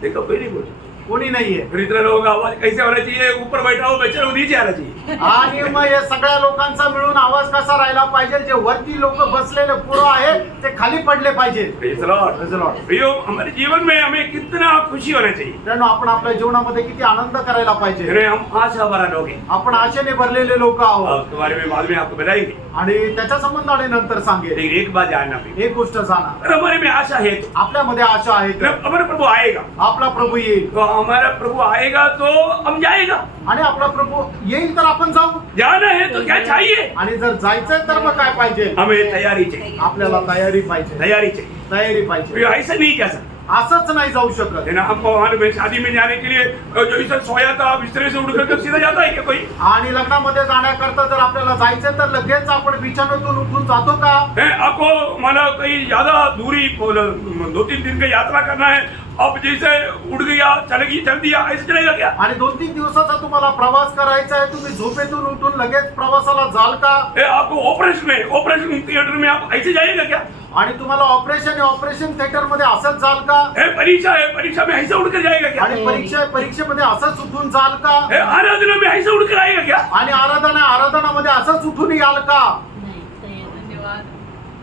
देखो कोई नहीं बोल। कोणी नाहीये. फिर इतना लोगों का आवाज कैसे होना चाहिए? ऊपर बैठा हो बेचारा नीचे आना चाहिए। आणि मग या सगळ्या लोकांचा मिळून आवाज कसा राहिला पाहिजे? जे वरती लोक बसलेले पुरं आहे ते खाली पडले पाहिजे. Praise the Lord। Praise the Lord. प्रियो, हमारे जीवन में हमें कितना खुशी होना चाहिए। त्यानं आपण आपल्या जीवनामध्ये किती आनंद करायला पाहिजे. अरे हम आशा भरा लोग हैं। आपण आशेने भरलेले लोक आहोत. उसके बारे में बाद में आपको बताएंगे। आणि त्याच्या संबंधाने नंतर सांगेल. लेकिन एक बात जानना प्रिय, एक गोष्ट जाणा, अगर हमारे में आशा है तो आपल्यामध्ये आशा आहे तर हमारा प्रभु आएगा। आपला प्रभू येईल. तो हमारा प्रभु आएगा तो हम जाएगा। आणि आपला प्रभू येईल तर आपण जाऊ. जाना है तो क्या चाहिए? आणि जर जायचंय तर मग काय पाहिजे? हमें तैयारी चाहिए। आपल्याला तैयारी पाहिजे. तैयारी चाहिए। तयारी पाहिजे. प्रियो, ऐसा नहीं क्या सकते असंच नाही जाऊ शकत. है ना। हमको वहां में शादी में जाने के लिए जो इसे सोया था बिस्तरे से उठ करके सीधा जाता है क्या कोई? आणि लग्नामध्ये जाण्याकरता जर आपल्याला जायचंय तर लगेच आपण बिछाण्यातून उठून जातो का? है आपको माना कहीं ज्यादा दूरी 2-3 दिन की यात्रा करना है अब जैसे उड़ गया चल दिया ऐसे चलेगा क्या? आणि 2-3 दिवसाचा तुम्हाला प्रवास करायचा आहे, तुम्ही झोपेतून उठून लगेच प्रवासाला जाल का? आपको ऑपरेशन थिएटर में आप ऐसे जाइएगा क्या? आणि तुम्हाला ऑपरेशन थिएटर मध्ये असंच जाल का? परीक्षा में ऐसे उड़कर जाएगा क्या? आणि परीक्षेमध्ये असंच उठून जाल का? आराधना में ऐसे उड़कर आएगा क्या? आणि आराधनामध्ये असंच उठून याल का?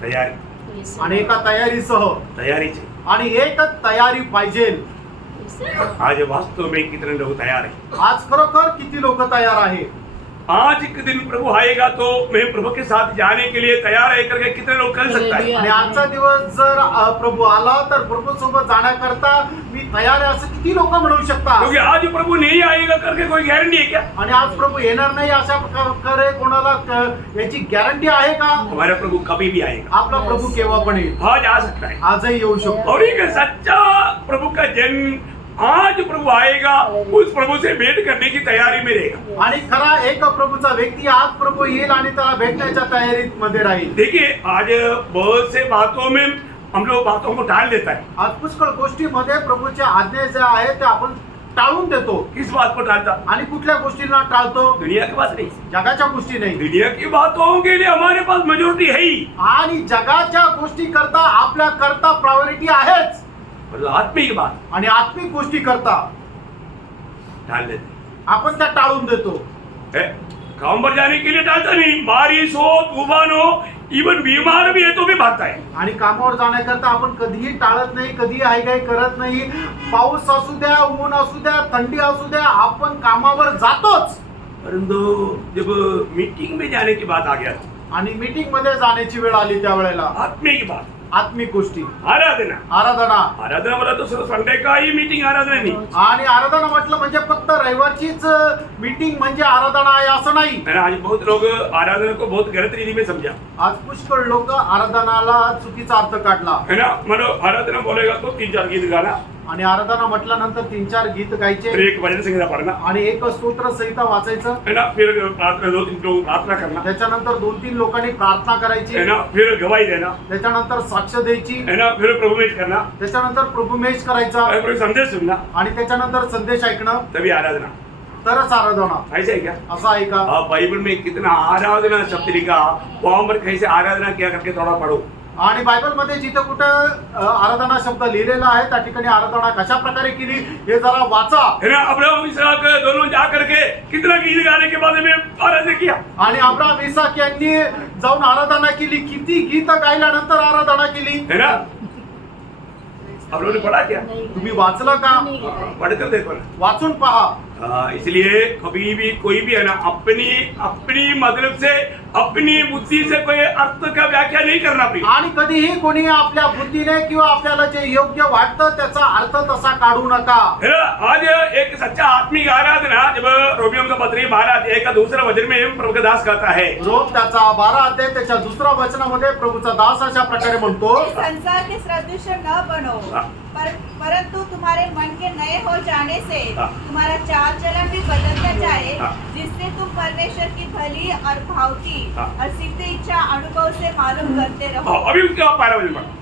तैयारी आणि एका तैयारीचे आणि एकच तयारी पाहिजे. आज वास्तव में कितने लोग तैयार हैं? आज खरोखर किती लोक तयार आहे? आज एक दिन प्रभु आएगा तो मैं प्रभु के साथ जाने के लिए तैयार है करके कितने लोग कर सकता है? आणि आजचा दिवस जर प्रभु आला तर प्रभु सोबत जाण्याकरता मी तयार आहे असं किती लोक म्हणू शकतात? क्योंकि आज प्रभु नहीं आएगा करके कोई गारंटी है क्या? आणि आज प्रभु येणार नाही अशा प्रकारे कोणाला याची गॅरंटी आहे का? हमारा प्रभु कभी भी आएगा. आपला प्रभु केव्हा पण येईल, आज आ सकता है. आजही येऊ शकतो. और एक सच्चा प्रभु का जन्म आज प्रभु आएगा, उस प्रभु से भेंट करने की तैयारी में रहेगा. आणि खरा एक प्रभूचा व्यक्ती आज प्रभू येईल आणि त्याला भेटण्याच्या तयारीत मध्ये राहील. देखिए आज बहुत से बातों में हम लोग बातों को टाल देता है. आज पुष्कळ गोष्टीमध्ये प्रभूच्या आज्ञा ज्या आहेत त्या आपण टाळून देतो. किस बात को टालता? आणि कुठल्या गोष्टींना टाळतो? दुनिया की बात नहीं. जगाच्या गोष्टी नाही. दुनिया की बातों के लिए हमारे पास मेजोरिटी है ही. आणि जगाच्या गोष्टी करता आपल्या करता प्रायोरिटी आहेच. मतलब आत्मिक बात आणि आत्मिक गोष्टी करता टाल देते. आपण त्या टाळून देतो. काम पर जाने के लिए टालता नहीं. बारिश हो, तूफान हो, इवन बीमार भी है तो भी भागता है. आणि कामावर जाण्याकरता आपण कधीही टाळत नाही, कधीही हायगाय करत नाही. पाऊस असू द्या, ऊन असू द्या, थंडी असू द्या, आपण कामावर जातोच. परंतु जब मीटिंग में जाने की बात आ गया, आणि मीटिंग मध्ये जाण्याची वेळ आली त्यावेळेला आत्मिक बात, आत्मिक गोष्टी, आराधना मला तो सिर्फ संडे का ही मीटिंग आराधना नहीं. आणि आराधना म्हटलं म्हणजे फक्त रविवारचीच मीटिंग म्हणजे आराधना आहे असं नाही. आज बहुत लोग आराधना को बहुत गलत रीति में समझा. आज पुष्कळ लोक आराधनाला चुकीचा अर्थ काढला. है ना? मतलब आराधना बोलेगा तो 3-4 गीत गाना, आणि आराधना म्हटल्यानंतर 3-4 गीत गायचे, फिर एक भजन संहिता पढ़ना, आणि एक स्तोत्र संहिता वाचायचं, है ना? फिर प्रार्थना 2-3 लोग प्रार्थना करना, त्याच्यानंतर 2-3 लोकांनी प्रार्थना करायची, है ना? फिर गवाही देना, त्याच्यानंतर साक्ष द्यायची, है ना? फिर प्रभुमेश करना, त्याच्यानंतर प्रभुमेश करायचा, फिर संदेश सुनना, आणि त्याच्यानंतर संदेश ऐकणं, तभी आराधना. तरच आराधना. ऐसे है क्या? असं आहे का? आप बाइबल में कितना आराधना शब्द लिखा, वहां पर कैसे आराधना किया करके थोड़ा पढ़ो. आणि बायबल मध्ये जिथे कुठं आराधना शब्द लिहिलेला आहे त्या ठिकाणी आराधना कशा प्रकारे केली हे जरा वाचा. है ना? अब्राहम इसहाक दोनों जा करके कितना गीत गाने के बाद में आराधना किया. आणि अब्राहम इसाक यांनी जाऊन आराधना केली, किती गीत गायल्यानंतर आराधना केली. है ना? आप लोगों ने पढ़ा क्या? तुम्ही वाचलं का? पढ़कर देखो ना. वाचून पहा. इसलिए कभी भी कोई भी है ना अपनी मतलब से अपनी बुद्धि से कोई अर्थ का व्याख्या नहीं करना चाहिए. आणि कधीही कोणी आपल्या बुद्धीने किंवा आपल्याला जे योग्य वाटतं त्याचा अर्थ तसा काढू नका. है ना? आज एक सच्चा आत्मिक आराधना जब रोमियो का पत्री 12 अध्याय का दूसरा वचन में प्रभु का दास कहता है, रोम त्याचा 12 अध्याय त्याच्या दुसऱ्या वचनामध्ये प्रभूचा दास अशा प्रकारे म्हणतो, संसार के सदृश न बनो, परंतु तुम्हारे मन के नए हो जाने से तुम्हारा चाल चलन भी बदलता जाए, जिससे तुम परमेश्वर की भली और भावती और सिद्ध इच्छा अनुभव से मालूम करते रहो. अभी उसके बाद 12 वचन पढ़ो.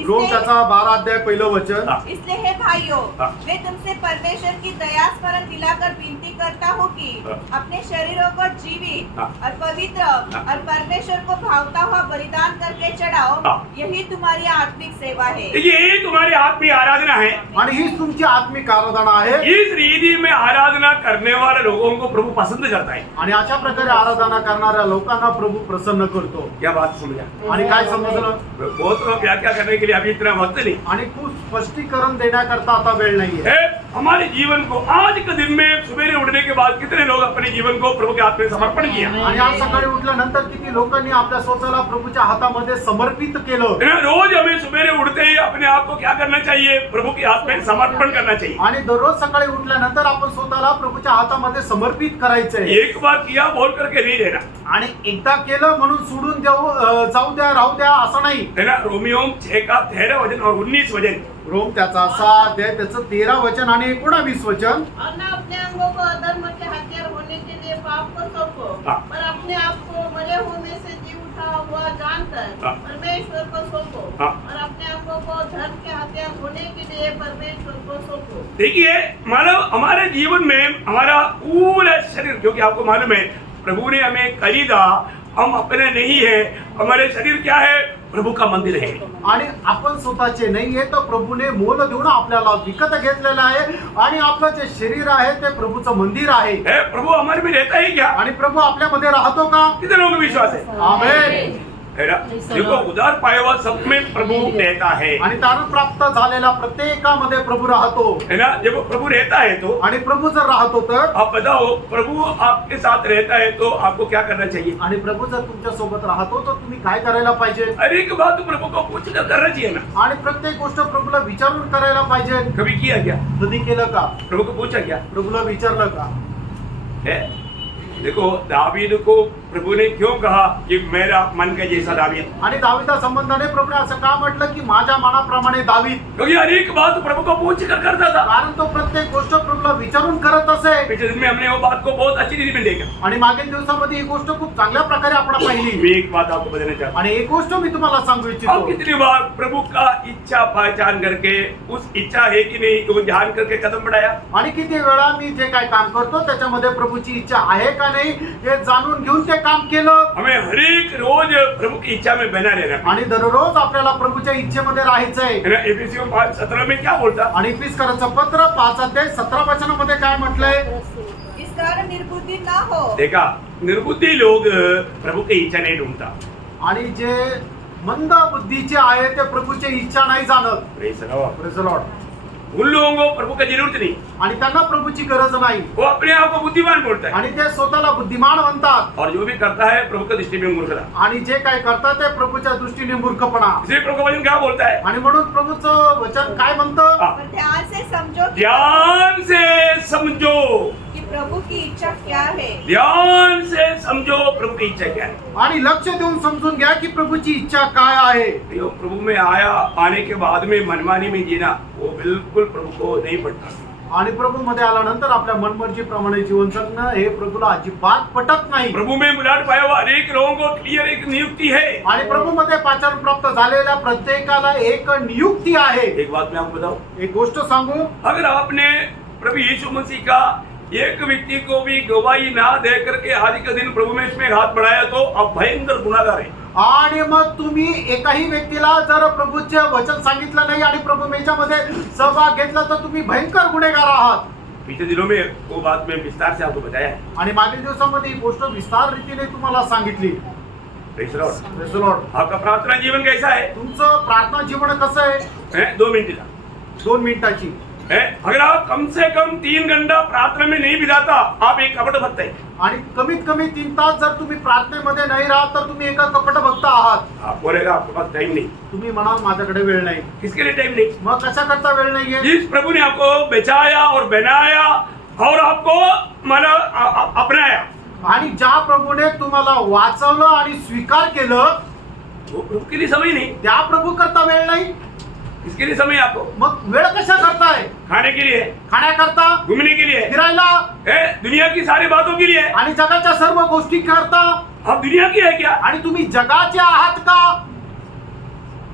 रोम त्याचा 12 अध्याय पहिलं वचन. इसलिए हे भाइयों, मैं तुमसे परमेश्वर की दया स्मरण दिलाकर विनती करता हूँ कि अपने शरीरों को जीवित और पवित्र और परमेश्वर को भावता हुआ बलिदान करके चढ़ाओ. यही तुम्हारी आत्मिक सेवा है. यही तुम्हारी आत्मिक आराधना है. आणि हीच तुमची आत्मिक आराधना आहे. इस रीति में आराधना करने वाले लोगों को प्रभु पसंद करता है. आणि अशा प्रकारे आराधना करणाऱ्या लोकांना प्रभु प्रसन्न करतो. क्या बात समझा? आणि काय समजलं? बहुत व्याख्या करने के लिए अभी इतना वक्त नहीं. आणि खूप स्पष्टीकरण देण्याकरता आता वेळ नाहीये. हमारे जीवन को आज के दिन में सुबह उठने के बाद कितने लोग अपने जीवन को प्रभु के हाथ में समर्पण किया. आणि आज सकाळी उठल्यानंतर किती लोकांनी आपल्या स्वतःला प्रभूच्या हातामध्ये समर्पित केलं. रोज हमें सुबह उठते ही अपने आप को क्या करना चाहिए? प्रभु के हाथ में समर्पण करना चाहिए. आणि दररोज सकाळी उठल्यानंतर आपण स्वतःला प्रभूच्या हातामध्ये समर्पित करायचंय. एक बार किया बोल करके नहीं रहना. आणि एकदा केलं म्हणून सोडून जाऊ द्या राहू द्या असं नाही. है ना? रोमियो 6 का 13 वचन और 19 वचन. रोम त्याचा 6 अध्याय त्याचं 13 वचन आणि 19 वचन. और न अपने अंगों को अधर्म के हथियार होने के लिए पाप को सौंपो, पर अपने आप को मरे हुए में से जी उठा हुआ जानकर परमेश्वर को सौंपो, और अपने आप को को धर्म के हथियार होने के लिए परमेश्वर को सौंपो। देखिए मानव हमारे जीवन में हमारा पूरा शरीर, क्योंकि आपको मालूम है प्रभु ने हमें खरीदा, हम अपने नहीं है, हमारे शरीर क्या है, प्रभु का मंदिर है। आणि आपण स्वतःचे नाहीये, तर प्रभूने मोल देऊन आपल्याला विकत घेतलेलं आहे आणि आपलं जे शरीर आहे ते प्रभूचं मंदिर आहे। प्रभु हमारे में रहता है क्या? आणि प्रभू आपल्यामध्ये राहतो का? कितने लोगों को विश्वास है? आमेन। है ना? देखो उधार पाया हुआ सब में प्रभु रहता है, आणि तारण प्राप्त झालेला प्रत्येकामध्ये प्रभू राहतो। है ना? जब प्रभु रहता है तो आणि प्रभू जर राहतो तर, आप बताओ प्रभु आपके साथ रहता है तो आपको क्या करना चाहिए? आणि प्रभू जर तुमच्या सोबत राहतो तर तुम्ही काय करायला पाहिजे? हर एक बात प्रभु को पूछ कर करना चाहिए ना। आणि प्रत्येक गोष्ट प्रभूला विचारून करायला पाहिजे। कभी किया क्या? कधी केलं का? प्रभु को पूछा क्या प्रभूला विचारलं का? है? देखो दावीद को प्रभु ने क्यों कहा कि मेरा मन का जैसा दावीद? आणि दावीदा संबंधाने प्रभूने असं का म्हटलं की माझ्या मनाप्रमाणे दावीद? क्योंकि हर एक बात प्रभु को पूछ कर करता था। कारण तो प्रत्येक गोष्ट प्रभूला विचारून करत असे। पिछले दिन में हमने वो बात को बहुत अच्छी रीति में देखा। आणि मागील दिवसामध्ये ही गोष्ट खूप चांगल्या प्रकारे आपण पाहिली। मैं एक बात आपको बताना चाहता हूँ, आणि एक गोष्ट मी तुम्हाला सांगू हम इच्छितो, कितनी बार प्रभु का इच्छा पहचान करके उस इच्छा है कि नहीं तो ध्यान करके कदम बढ़ाया। आणि किती वेळा मी जे काय काम करतो त्याच्यामध्ये प्रभूची इच्छा आहे का नाही हे जाणून घेऊन ते काम केलं। हमें हर एक रोज प्रभु की इच्छा में बना रहना आणि दररोज आपल्याला प्रभूच्या इच्छेमध्ये राहायचंय। है ना? एफएससी 5:17 में क्या बोलता? आणि फिसकराचं पत्र 5:17 वचनामध्ये काय म्हटलंय? इस कारण निर्बुद्धि ना हो। देखा, निर्बुद्धि लोग प्रभु की इच्छा नहीं ढूंढता। आणि जे मंद बुद्धीचे आहे ते प्रभूची इच्छा नाही जाणत। Praise the Lord. Praise the Lord. उन लोगों को प्रभु की जरूरत नहीं, आणि त्यांना प्रभूची गरज नाही वो अपने आप को बुद्धिमान बोलता है आणि ते स्वतःला बुद्धिमान म्हणतात। और जो भी करता है प्रभु की दृष्टि में मूर्खता। आणि जे काय करतात ते प्रभूच्या दृष्टीने मूर्खपणा। इसलिए प्रभु का वचन क्या बोलता है? आणि म्हणून प्रभूचं वचन काय म्हणतं? हाँ, पर ध्यान से समझो ध्यान से समझो, कि प्रभु की इच्छा क्या है। ध्यान से समझो प्रभु की इच्छा क्या है। आणि लक्ष देऊन समजून घ्या की प्रभूची इच्छा काय आहे। जो प्रभु में आने के बाद में मनमानी में जीना वो बिल्कुल प्रभु को नहीं पड़ता। आणि प्रभू मध्ये आल्यानंतर आपल्या मनमर्जीप्रमाणे जीवन जगणं हे प्रभूला अजिबात पटत नाही। प्रभु में मुलाट पाया हुआ अनेक लोगों को क्लियर एक नियुक्ति है। आणि प्रभू मध्ये पाचारण प्राप्त झालेल्या प्रत्येकाला एक नियुक्ती आहे। एक बात मैं आपको बताऊं, एक गोष्ट सांगू, अगर आपने प्रभु यीशु मसीह का एक व्यक्ति को भी गवाही ना दे करके आज के दिन प्रभु में इसमें हाथ बढ़ाया तो आप भयंकर गुनाहगार है। आणि मग तुम्ही एकाही व्यक्तीला जर प्रभूचे वचन सांगितलं नाही आणि प्रभू मेच्यामध्ये सहभाग घेतला तर तुम्ही भयंकर गुन्हेगार आहात। पिछले दिनों में वो बात मैं विस्तार से आपको बताया है। आणि मागील दिवसामध्ये ही गोष्ट विस्तार रीतीने तुम्हाला सांगितली। Praise the Lord. Praise the Lord. आपका प्रार्थना जीवन कैसा है? तुमचं प्रार्थना जीवन कसं आहे? 2 मिनट का 2 मिनिटाची है? अगर आप कम से कम 3 घंटा प्रार्थना में नहीं बिताता आप एक कपट भक्त है। आणि कमीत कमी 3 तास जर तुम्ही प्रार्थनेमध्ये नाही राहत तर तुम्ही एका कपट भक्त आहात। आप बोलेगा आपके पास टाइम नहीं। तुम्ही म्हणाल माझ्याकडे वेळ नाही। किसके लिए टाइम नहीं? मग कशा करता वेळ नाहीये? जिस प्रभु ने आपको बचाया और बनाया और आपको मतलब अपनाया, आणि ज्या प्रभूने तुम्हाला वाचवलं आणि स्वीकार केलं वो प्रभु के लिए समय नहीं। त्या प्रभू करता वेळ नाही। किसके लिए समय है आपको? मग वेळ कशा करताय? खाने के लिए, खाण्याकरता, घूमने के लिए, फिरायला दुनिया की सारी बातों के लिए। आणि जगाच्या सर्व गोष्टी करता। आप दुनिया की है क्या? आणि तुम्ही जगाचे आहात का?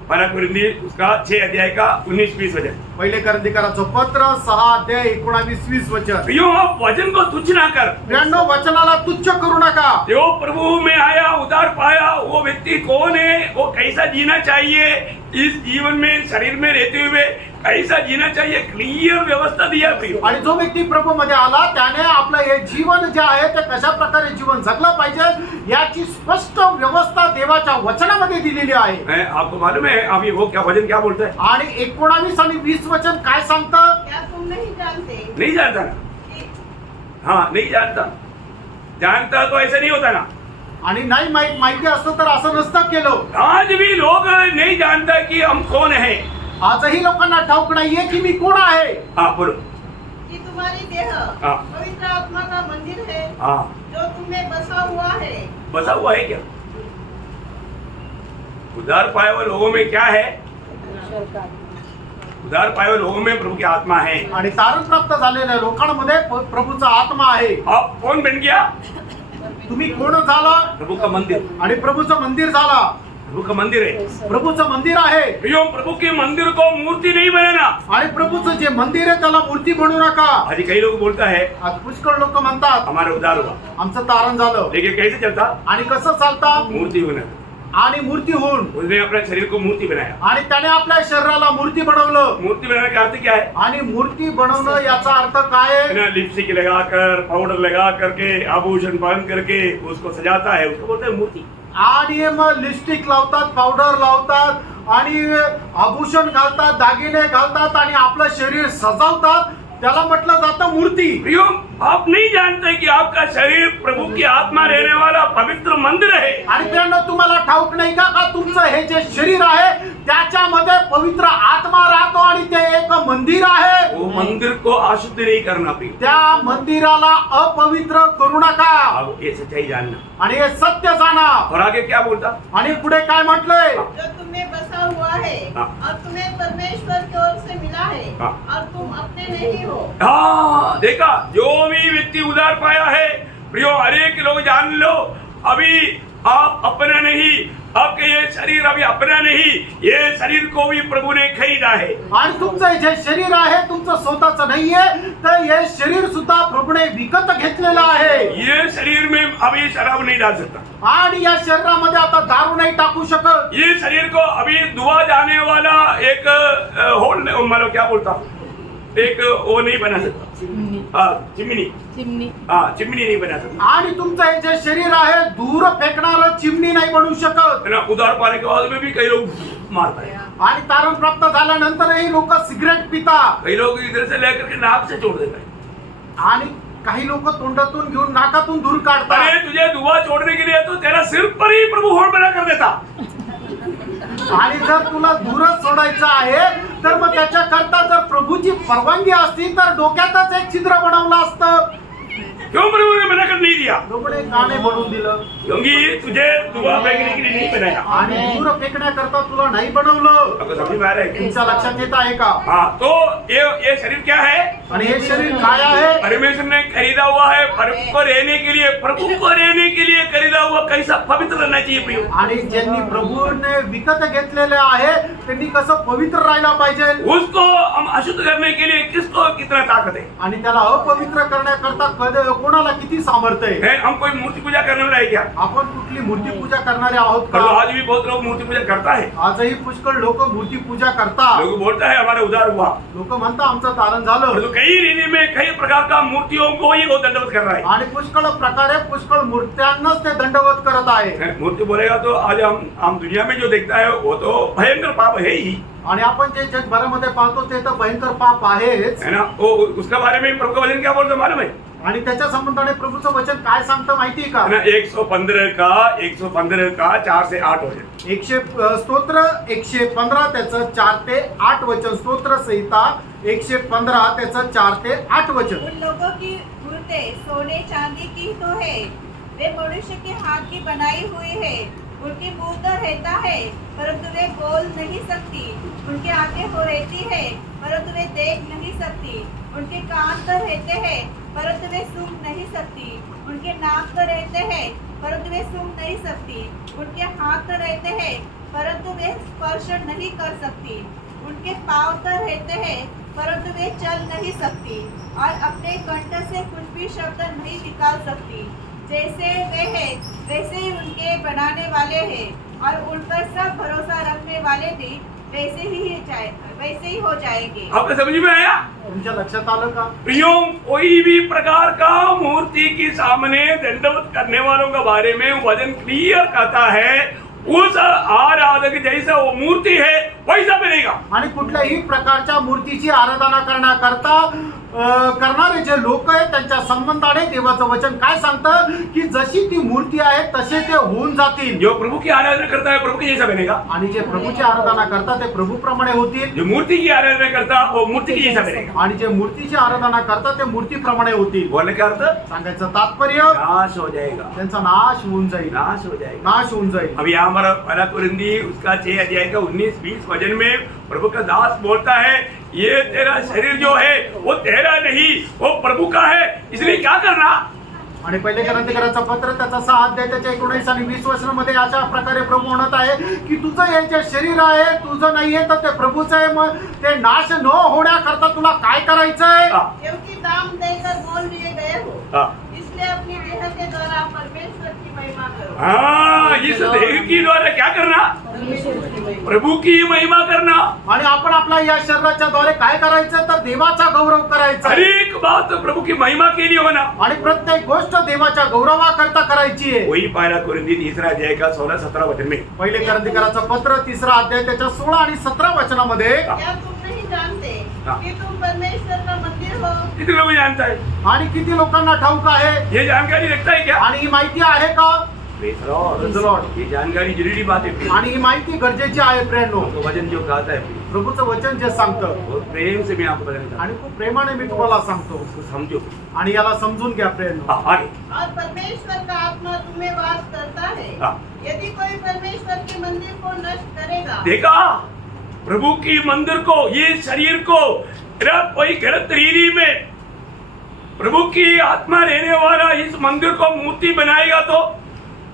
पहला कुरिन्थी उसका 6 अध्याय का 19-20 वचन। पहिले करंदीकराचं पत्र 6 अध्याय 19-20 वचन। यो आप वचन को तुच्छ ना कर। प्रियांनो, वचनाला तुच्छ करू नका। जो प्रभु में आया उधार पाया वो व्यक्ति कौन है, वो कैसा जीना चाहिए, इस जीवन में शरीर में रहते हुए कैसा जीना चाहिए, क्लियर व्यवस्था दिया प्रिय। आणि जो व्यक्ती प्रभू मध्ये आला त्याने आपलं हे जीवन जे आहे ते कशा प्रकारे जीवन जगलं पाहिजे याची स्पष्ट व्यवस्था देवाच्या वचनामध्ये दिलेली आहे। आपको मालूम है अभी वो क्या वचन क्या बोलता है? आणि 19 आणि 20 वचन काय सांगतं? क्या तुम नहीं जानते नहीं जानता ना? कि हाँ नहीं जानता। जानता तो ऐसा नहीं होता ना। आणि नाही माहिती असतं तर असं नसतं केलं। आज भी लोग नहीं जानता कि हम कौन है। आजही लोकांना ठाऊक नाहीये की मी कोण आहे। हाँ बोलो। कि तुम्हारी देह हाँ। पवित्र आत्मा का मंदिर है हाँ जो तुम में बसा हुआ है। बसा हुआ है क्या? उधार पाए हुए लोगों में क्या है? उधार पाए हुए लोगों में प्रभु की आत्मा है। आणि तारण प्राप्त झालेल्या लोकांमध्ये प्रभूचा आत्मा आहे। आप कौन बन गया? तुम्ही कोण झाला? प्रभु का मंदिर। आणि प्रभूचं मंदिर झाला। प्रभु का मंदिर है। प्रभूचं मंदिर आहे प्रियो, प्रभु के मंदिर को मूर्ति नहीं बनाना। आणि प्रभूचं जे मंदिर आहे त्याला मूर्ती बनवू नका. आज कई लोग बोलता है आज पुष्कळ लोक म्हणतात हमारा उद्धार हुआ, आमचं तारण झालं. लेकिन कैसे चलता? आणि कसं चालतं? मूर्ति होना। आणि मूर्ति होऊन उसने अपने शरीर को मूर्ति बनाया। आणि त्याने आपल्या शरीराला मूर्ति बनवलं. मूर्ति बनाने का अर्थ क्या है? आणि मूर्ति बनवणं याचा अर्थ काय आहे? ना लिपस्टिक लगाकर, पाउडर लगा करके, आभूषण पहन करके उसको सजाता है, उसको बोलते हैं मूर्ति। आणि मग लिपस्टिक लावतात, पावडर लावतात आणि आभूषण घालतात, दागिने घालतात आणि आपलं शरीर सजवतात, त्याला म्हटलं जातं मूर्ति. प्रियो, आप नहीं जानते कि आपका शरीर प्रभु की आत्मा रहने वाला पवित्र मंदिर है। आणि प्रियांनो, तुम्हाला ठाऊक नाही का तुमचं हे जे शरीर आहे त्याच्यामध्ये पवित्र आत्मा राहतो आणि ते एक मंदिर आहे. वो मंदिर को अशुद्ध नहीं करना प्रियो। त्या मंदिराला अपवित्र करू नका. अब ये सच्चाई जानना। आणि हे सत्य जाणा. और आगे क्या बोलता? आणि पुढे काय म्हटलंय? जो तुम्हें बसा हुआ है हाँ। और तुम्हें परमेश्वर की ओर से मिला है हाँ। और तुम अपने नहीं हो। हाँ, देखा, जो भी व्यक्ति उधार पाया है प्रियो, हरेक लोग जान लो, अभी आप अपना नहीं, आपके ये शरीर अभी अपना नहीं, ये शरीर को भी प्रभु ने खरीदा है। आणि तुमचं जे शरीर आहे तुमचं स्वतःच नाहीये, तर हे शरीर सुद्धा प्रभूने विकत घेतलेलं आहे. ये शरीर में अभी शराब नहीं डाल सकता। आणि या शरीरामध्ये आता दारू नाही टाकू शकत. ये शरीर को अभी धुआ जाने वाला एक होल, मतलब क्या बोलता हूँ, एक वो नहीं बना सकता। चिमनी चिमनी नहीं बना सकता। आणि तुमचं हे जे शरीर आहे दूर फेकणारं चिमणी नाही बनवू शकत. है ना, उधार पाने के बाद में भी कई लोग मारता है, आणि तारण प्राप्त झाल्यानंतरही लोक सिगरेट पिता. कई लोग इधर से लेकर के नाक से छोड़ देता है। आणि काही लोक तोंडातून घेऊन नाकातून दूर काढतात. अरे तुझे धुआं छोड़ने के लिए तो तेरा सिर पर ही प्रभु होल बना कर देता। आणि जर तुला दूरच सोडायचं आहे तर मग त्याच्याकरता जर प्रभूची परवानगी असती तर डोक्यातच एक छिद्र बनवलं असतं. क्यों प्रभु ने मना कर नहीं दिया? प्रभूने का नाही बनवून दिलं? क्योंकि तुझे धुआं फेंकने के लिए नहीं बनाया। आणि दूर फेकण्याकरता तुला नाही बनवलं. आपको समझ में आ रहा है? तुमच्या लक्षात येत आहे का? हाँ, तो ये शरीर क्या है? आणि हे शरीर काय आहे? परमेश्वर ने खरीदा हुआ है प्रभु को रहने के लिए, प्रभु को रहने के लिए खरीदा हुआ। कैसा पवित्र रहना चाहिए प्रियो। आणि ज्यांनी प्रभूने विकत घेतलेले आहे त्यांनी कसं पवित्र राहायला पाहिजे. उसको हम अशुद्ध करने के लिए किसको कितना ताकत है? आणि त्याला अपवित्र करण्याकरता कोणाला किती सामर्थ्य आहे? हम कोई मूर्ति पूजा करने वाला है क्या? आपण कुठली मूर्ती पूजा करणारे आहोत पर का? आज भी बहुत लोग मूर्ति पूजा करता है। आजही पुष्कळ लोक मूर्ती पूजा करतात. लोग बोलता है हमारा उद्धार हुआ, लोक म्हणतात आमचं तारण झालं. परंतु कई रीति में कई प्रकार का मूर्तियों को ही वो दंडवत कर रहा है। आणि पुष्कळ प्रकारे पुष्कळ मूर्त्यांनाच ते दंडवत करत आहे. मूर्ति बोलेगा तो आज हम दुनिया में जो देखता है वो तो भयंकर पाप है ही, आणि आपण जे जगभरामध्ये पाहतो ते तर भयंकर पाप आहेच. है ना। वो उसके बारे में प्रभु का वचन क्या बोलता है मालूम है? आणि त्याच्या संबंधाने प्रभूचं वचन काय सांगतं माहितीये का? है ना, 115 का 4 से 8 हो जाए। स्तोत्र 115 त्याचं 4 ते 8 वचन. स्तोत्र संहिता 115 त्याचं 4 ते 8 वचन. उन लोगों की मूर्तें सोने चांदी की तो है, वे मनुष्य के हाथ की बनाई हुई है। उनकी मुंह तो रहता है परंतु वे बोल नहीं सकती। उनके आंखें हो रहती है परंतु वे देख नहीं सकती। उनके कान तो रहते हैं परंतु वे सूंघ नहीं सकती। उनके नाक तो रहते हैं परंतु वे सूंघ नहीं सकती। उनके हाथ तो रहते हैं परंतु वे स्पर्श नहीं कर सकती। उनके पाँव तो रहते हैं परंतु वे चल नहीं सकती और अपने कंठ से कुछ भी शब्द नहीं निकाल सकती। जैसे वे हैं वैसे ही उनके बनाने वाले हैं और उन पर सब भरोसा रखने वाले भी वैसे ही हो जाएंगे। आपको समझ में आया? तुमच्या लक्षात आलं का? प्रियो, कोई भी प्रकार का मूर्ति के सामने दंडवत करने वालों के बारे में वचन क्लियर कहता है, उस आराधक जैसा वो मूर्ति है वैसा बनेगा। आणि कुठल्याही प्रकारच्या मूर्तीची आराधना करण्याकरता करणारे जे लोक आहेत त्यांच्या संबंधाने देवाचं वचन काय सांगतं की जशी ती मूर्ती आहे तसे ते होऊन जातील. जो प्रभु की आराधना करता है प्रभु के जैसा बनेगा, आणि जे प्रभूची आराधना करतात ते प्रभूप्रमाणे होतील. जो मूर्ति की आराधना करता वो मूर्ति के जैसा बनेगा। आणि जे मूर्तीची आराधना करतात ते मूर्तीप्रमाणे होतील. बोलने का अर्थ सांगायचं तात्पर्य नाश हो जाएगा, त्यांचा नाश होऊन जाईल. नाश हो जाएगा। नाश होऊन जाईल. अब यहाँ हमारा पहला कुरिन्दी उसका 6 अध्याय का 19-20 वचन में प्रभु का दास बोलता है, ये तेरा शरीर जो है वो तेरा नहीं, वो प्रभु का है, इसलिए क्या करना? आणि पहिले ग्रंथकाराचं पत्र त्याचा 6 अध्याय त्याच्या 19 आणि 20 वचनामध्ये अशा प्रकारे प्रभू म्हणत आहे की तुझं हे जे शरीर आहे तुझं नाहीये तर ते प्रभूचं आहे, मग ते नाश न होण्याकरता तुला काय करायचंय? हाँ, क्योंकि दाम देकर मोल लिए गए हो, हाँ, इसलिए अपनी देह के द्वारा परमेश्वर की महिमा करो। हाँ, इस देह की द्वारा क्या करना? प्रभु की महिमा करना। आणि आपण आपल्या या शरीराच्या द्वारे काय करायचं तर देवाचा गौरव करायचा हर एक बात प्रभु की महिमा के लिए होना। आणि प्रत्येक गोष्ट देवाच्या गौरवाकरता करायची आहे. वही पायरा कुरिन्दी 3 अध्याय का 16-17 वचन में। पहिले ग्रंथकाराचं पत्र 3 अध्याय त्याच्या 16 आणि 17 वचनामध्ये क्या तुम नहीं जानते हाँ। कि तुम परमेश्वर का मंदिर हो? कितने लोग जानता है? आणि किती लोकांना ठाऊक आहे ये जानकारी रखता है क्या? आणि ही माहिती आहे का? Praise the Lord. Praise the Lord. ये जानकारी जरूरी बात है। आणि ही माहिती गरजेची आहे फ्रेंडनो. तो वचन जो कहता है प्रभूचं वचन जे सांगतं बहुत प्रेम से मैं आपको बताना चाहता आणि खूप प्रेमाने मी तुम्हाला सांगतो हूँ, उसको समझो। आणि याला समजून घ्या फ्रेंडनो. हाँ, आगे। और परमेश्वर का आत्मा तुम्हें वास करता है। हाँ। यदि कोई परमेश्वर के मंदिर को नष्ट करेगा देखा प्रभु की मंदिर को, ये शरीर को कोई गलत रीति में प्रभु की आत्मा रहने वाला इस मंदिर को मूर्ति बनाएगा तो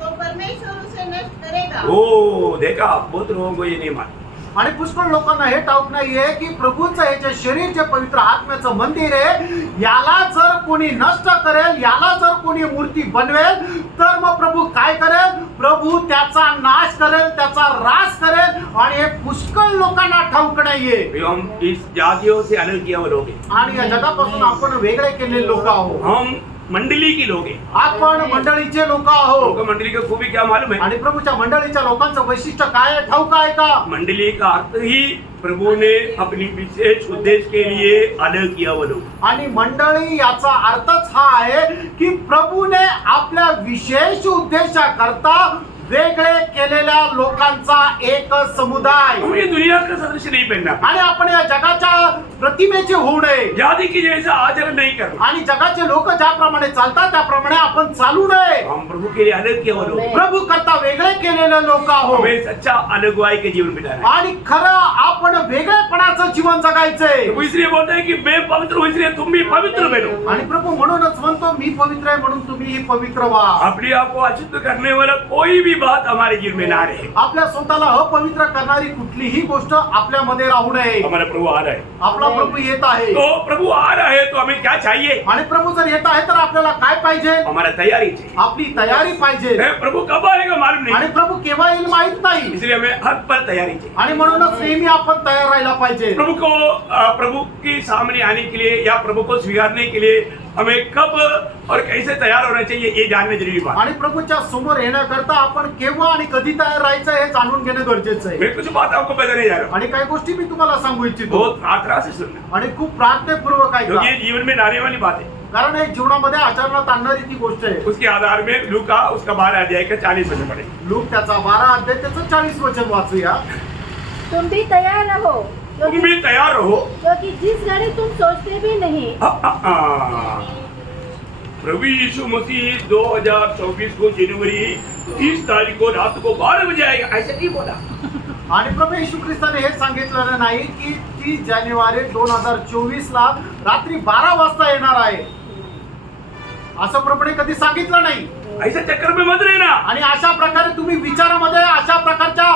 परमेश्वर उसे नष्ट करेगा। ओ देखा बहुत लोगों को ये नहीं मालूम। आणि पुष्कळ लोकांना हे ठाऊक नाहीये की प्रभूचं हे जे शरीर जे पवित्र आत्म्याचं मंदिर आहे याला जर कोणी नष्ट करेल, याला जर कोणी मूर्ती बनवेल तर मग प्रभू काय करेल? प्रभू त्याचा नाश करेल, त्याचा ऱ्हास करेल आणि हे पुष्कळ लोकांना ठाऊक नाहीये. फिर हम इस जातियों से अलग किया हुए लोग हैं। आणि या जगापासून आपण वेगळे केलेले लोक आहोत. हम मंडली की लोग हैं। आपण मंडळीचे लोक आहोत. उनको मंडली का खूबी क्या मालूम है? आणि प्रभूच्या मंडळीच्या लोकांचं वैशिष्ट्य काय आहे ठाऊक आहे का? मंडली का अर्थ ही प्रभु ने अपनी विशेष उद्देश्य के लिए अलग किया हुआ लोग। आणि मंडळी याचा अर्थच हा आहे की प्रभूने आपल्या विशेष उद्देशाकरता वेगळे केलेल्या लोकांचा एक समुदाय. हम ये दुनिया का सदृश नहीं बनना, आणि आपण या जगाच्या प्रतिमेचे होऊ नये जाति की जैसा आचरण नहीं करना। आणि जगाचे लोक ज्याप्रमाणे चालतात त्याप्रमाणे आपण चालू नये. हम प्रभु के लिए अलग किया हुआ लोग हैं। प्रभू करता वेगळे केलेले लोक आहोत हमें सच्चा अलगवाई के जीवन बिताना है। आणि खरं आपण वेगळेपणाचं जीवन जगायचंय. तो इसलिए बोलते हैं कि मैं पवित्र हूँ इसलिए तुम भी पवित्र बनो। आणि प्रभू म्हणूनच म्हणतो मी पवित्र आहे म्हणून तुम्ही पवित्र व्हा. अपने आप को अशुद्ध करने वाला कोई भी बात हमारे जीवन में ना रहे। आपल्या स्वतःला अपवित्र करणारी कुठलीही गोष्ट आपल्यामध्ये राहू नये. हमारा प्रभु आ रहा है, आपला प्रभू येत आहे तो प्रभु आ रहा है तो हमें क्या चाहिए? आणि प्रभू जर येत आहे तर आपल्याला काय पाहिजे? हमारा तैयारी चाहिए। आपली तयारी पाहिजे. है, प्रभु कब आएगा मालूम आणि नहीं, प्रभू केव्हा येईल माहित नाही. इसलिए हमें हर पल तैयारी चाहिए। आणि म्हणूनच नेहमी आपण तयार राहायला पाहिजे. प्रभु को प्रभु के सामने आने के लिए या प्रभु को स्वीकारने के लिए हमें कब और कैसे तैयार होना चाहिए ये जानना जरूरी बात। आणि प्रभूच्या समोर येण्याकरता आपण केव्हा आणि कधी तयार राहायचं हे जाणून घेणं गरजेचं आहे. मैं कुछ बात आपको बताने जा रहा हूँ, आणि काही गोष्टी मी तुम्हाला सांगू इच्छितो बहुत प्रार्थना से सुनना, आणि खूप प्रार्थनेपूर्वक क्योंकि ऐका ये जीवन में लाने वाली बात है। कारण हे जीवनामध्ये आचरणात आणणारी ती गोष्ट आहे. उसके आधार में लूका उसका 12 अध्याय का 40 वचन पढ़े। लूक त्याचा 12 अध्याय त्याचं 40 वचन वाचूया. तुम भी तैयार रहो तुम भी तैयार रहो, क्योंकि जिस घड़ी तुम सोचते भी नहीं प्रभु यीशु मसीह 2024 को जनवरी 30 तारीख को रात को 12 बजे आएगा, ऐसे नहीं बोला। आणि प्रभू येशू ख्रिस्ताने हे सांगितलेलं नाही की 30 जानेवारी 2024 ला रात्री 12 वाजता येणार आहे असं प्रभूने कधी सांगितलं नाही. ऐसे चक्कर में मत रहना। आणि अशा प्रकारे तुम्ही विचारामध्ये अशा प्रकारच्या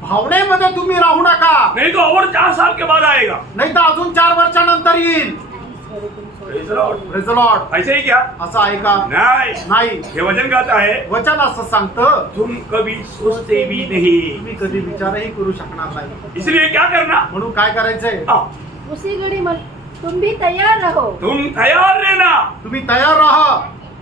भावनेमध्ये तुम्ही राहू नका. नहीं तो और 4 साल के बाद आएगा। नाही तर अजून 4 वर्षानंतर येईल. Praise the Lord. Praise the Lord. ऐसे ही क्या? असं आहे का? नहीं, नाही. ये वचन कहता है वचन असं सांगतं तुम कभी सोचते भी नहीं, तुम्ही कधी विचारही करू शकणार नाही. इसलिए क्या करना? म्हणून काय करायचंय? उसी घड़ी तुम भी तैयार रहो तुम तैयार रहना। तुम्ही तयार राहा.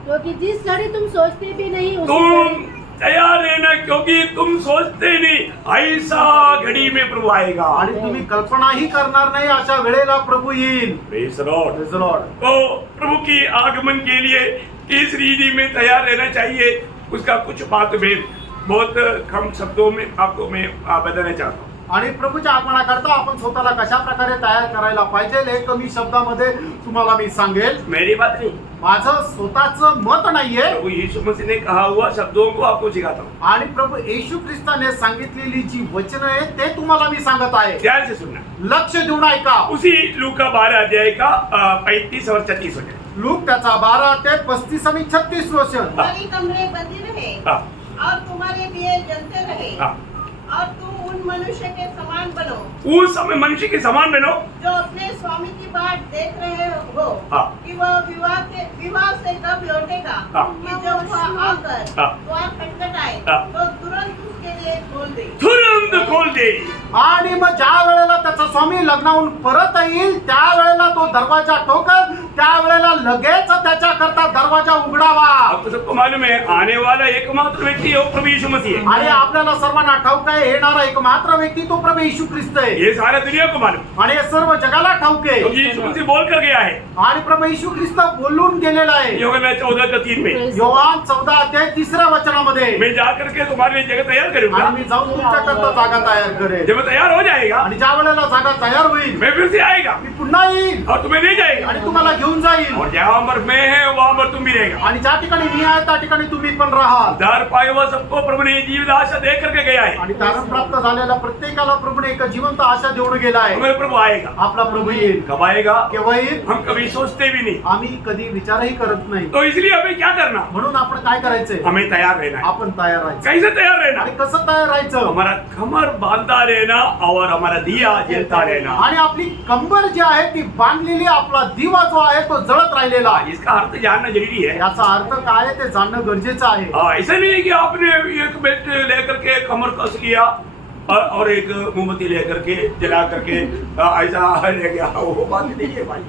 क्योंकि जिस घड़ी तुम सोचते भी नहीं उसी तुम घड़ी तैयार रहना क्योंकि तुम सोचते नहीं ऐसा घड़ी में प्रभु आएगा। आणि तुम्ही कल्पनाही करणार नाही अशा वेळेला प्रभू येईल. Praise the Lord. Praise the Lord. तो प्रभु की आगमन के लिए किस रीति में तैयार रहना चाहिए उसका कुछ बात में बहुत कम शब्दों में आपको मैं बताना चाहता हूँ। आणि प्रभूच्या आगमनाकरता आपण स्वतःला कशा प्रकारे तयार करायला पाहिजे हे कमी शब्दामध्ये तुम्हाला मी सांगेल. मेरी बात नहीं, माझं स्वतःचं मत नाहीये. प्रभु यीशु मसीह ने कहा हुआ शब्दों को आपको सिखाता हूँ। आणि प्रभू येशू ख्रिस्ताने सांगितलेली जी वचनं आहेत ते तुम्हाला मी सांगत आहे. ध्यान से सुनना। लक्ष देऊन ऐका. उसी लूका 12 अध्याय का 35 और 36 वचन। लूक त्याचा 12 ते 35 आणि 36 वचन. तुम्हारी कमरे बंदी रहे हाँ, और तुम्हारे दिए जलते रहे हाँ। और तुम उन मनुष्य के समान बनो उस समय मनुष्य के समान बनो। जो अपने स्वामी की बात देख रहे हो हाँ। कि वह विवाह से कब लौटेगा हाँ। कि जब वह आकर हाँ। द्वार खटखटाए हाँ। तो तुरंत उसके लिए खोल दे. तुरंत खोल दे। आणि मग ज्या वेळेला त्याचा स्वामी लग्नाहून परत येईल त्यावेळेला तो दरवाजा ठोकर त्यावेळेला लगेच त्याच्या करता दरवाजा उघडावा. आपको सबको मालूम है आने वाला एकमात्र व्यक्ति है वो प्रभु यीशु मसीह है। आणि आपल्याला सर्वांना ठाऊक आहे येणारा एकमात्र व्यक्ती तो प्रभु येशू ख्रिस्त आहे. ये सारा दुनिया को मालूम, आणि हे सर्व जगाला ठाऊक आहे. क्योंकि यीशु मसीह बोल कर गया है आणि प्रभु येशू ख्रिस्त बोलून गेलेला आहे. यूहन्ना 14:3 में, योहान 14 अध्याय 3 वचनामध्ये, मैं जाकर के तुम्हारे लिए जगह तैयार करूंगा। आणि मी जाऊन तुमच्या करता जागा तयार करेन. जब तैयार हो जाएगा आणि ज्या वेळेला जागा तयार होईल मैं फिर से आएगा मी पुन्हा येईल और तुम्हें ले जाएगा, आणि तुम्हाला घेऊन जाईल. और जहाँ पर मैं है वहाँ पर तुम भी रहेगा। आणि ज्या ठिकाणी मी आहे त्या ठिकाणी तुम्ही पण राहाल. दार पाए हुआ सबको प्रभु ने जीवित आशा दे करके गया है। आणि तारण प्राप्त झालेल्या प्रत्येकाला प्रभूने एक जिवंत आशा देऊन गेला आहे. हमारे प्रभु आएगा। आपला प्रभू येईल. कब आएगा केव्हा येईल हम कभी सोचते भी नहीं। आम्ही कधी विचारही करत नाही. तो इसलिए हमें क्या करना, म्हणून आपण काय करायचंय हमें तैयार रहना है। आपण तयार राहायचं. कैसे तैयार रहना, आणि कसं तयार राहायचं हमारा कमर बांधा रहना और हमारा दिया जलता रहना। आणि आपली कंबर जी आहे ती बांधलेली आपला दिवा जो आहे तो जळत राहिलेला आहे. इसका अर्थ जानना जरूरी है। याचा अर्थ काय आहे ते जाणणं गरजेचं आहे. ऐसा नहीं है कि आपने एक बेल्ट लेकर के कमर कस लिया और एक मोमबत्ती लेकर के जला करके ऐसा ले गया, वो बात नहीं है भाई।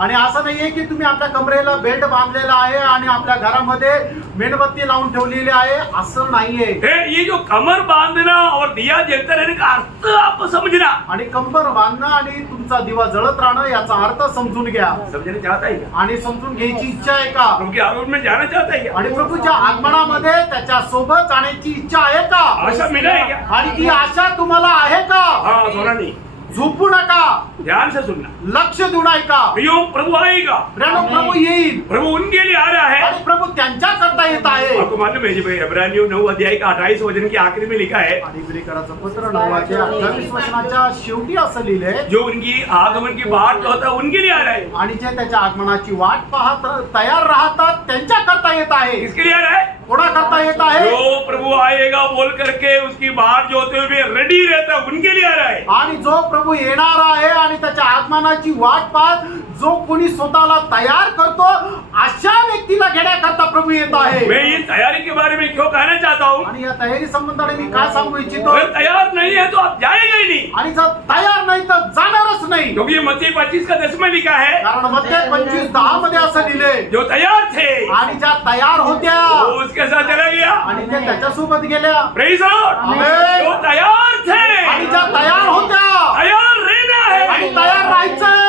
आणि असं नाहीये की तुम्ही आपल्या कमरेला बेल्ट बांधलेला आहे आणि आपल्या घरामध्ये मेणबत्ती लावून ठेवलेली आहे, असं नाहीये. ये जो कमर बांधना और दिया जलता रहने का अर्थ आपको समझना, आणि कंबर बांधणं आणि तुमचा दिवा जळत राहणं याचा अर्थ समजून घ्या. समझना चाहता है क्या? आणि समजून घ्यायची इच्छा आहे का? प्रभु के आगमन में जाना चाहता है क्या? आणि प्रभूच्या आगमनामध्ये त्याच्या सोबत जाण्याची इच्छा आहे का? आशा मिला है क्या? आणि ती आशा तुम्हाला आहे का? हाँ, सोना नहीं, झोपू नका, ध्यान से सुनना। लक्ष देऊन ऐका. भैया प्रभु आएगा, प्रभू येईल प्रभु उनके लिए आ रहा है। आणि प्रभू त्यांच्या करता येत आहे. आपको मालूम है जी भाई, इब्रानियों 9 अध्याय का 28 वचन की आखिरी में लिखा है, आणि इब्रिकराचं पत्र 9 28 वचनाच्या शेवटी असं लिहिलंय, जो उनकी आगमन की बाट होता है उनके लिए आ रहा है। आणि जे त्याच्या आगमनाची वाट पाहत तयार राहतात त्यांच्या करता येत आहे. किसके लिए आ रहा है? कोणा करता येत आहे? जो प्रभु आएगा बोल करके उसकी बाट जो होते हुए रेडी रहता है उनके लिए आ रहा है। आणि जो प्रभू येणार आहे आणि त्याच्या आगमनाची वाट पाहत जो कोणी स्वतःला तयार करतो अशा व्यक्तीला घेण्याकरता प्रभू येत आहे. मैं ये तैयारी के बारे में क्यों कहना चाहता हूँ, आणि या तयारी संबंधाने मी काय सांगू इच्छितो, अगर तैयार नहीं है तो आप जाएगा ही नहीं, आणि जर तयार नाही तर जाणारच नाही. क्योंकि मत्ती 25 का 10 में लिखा है, कारण मध्य 25:10 मध्ये असं लिहिले, जो तैयार थे आणि ज्या तयार होत्या वो उसके साथ चला गया। आणि त्या त्याच्यासोबत गेल्या. Praise the Lord। आमेन. जो तैयार थे, आणि ज्या तयार होत्या तैयार रहना आणि है। तयार राहायचंय.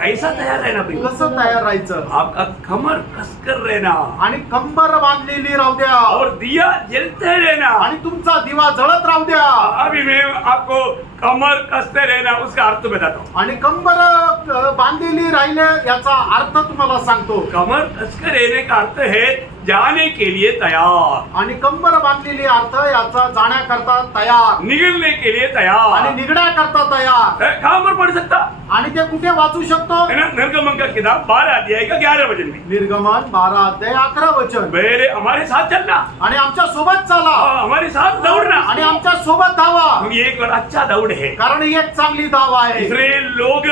कैसा तैयार रहना भाई? कसं तयार राहायचं? आपका कमर कसकर रहना आणि कंबर बांधलेली राहू द्या और दिया जलते रहना। आणि तुमचा दिवा जळत राहू द्या. अभी मैं आपको कमर कसते रहना उसका अर्थ बताता हूँ। आणि कंबर बांधलेली राहिले याचा अर्थ तुम्हाला सांगतो. कमर कसकर रहने का अर्थ है जाने के लिए तैयार, आणि कंबर बांधलेली अर्थ याचा जाण्याकरता तयार निकलने के लिए आणि तैयार। निघण्याकरता तयार. कहाँ पर पढ़ सकता आणि ते कुठे वाचू शकतो? है ना? निर्गमन का किताब 12 अध्याय का 11 वचन में, निर्गमन 12 अध्याय 11 वचन. मेरे हमारे साथ चलना, आणि आमच्या सोबत चाला हमारे साथ दौड़ना। आणि आमच्या सोबत धावा, ये एक बड़ा अच्छा दौड़ है। कारण ही एक चांगली धाव आहे. इसराइल लोग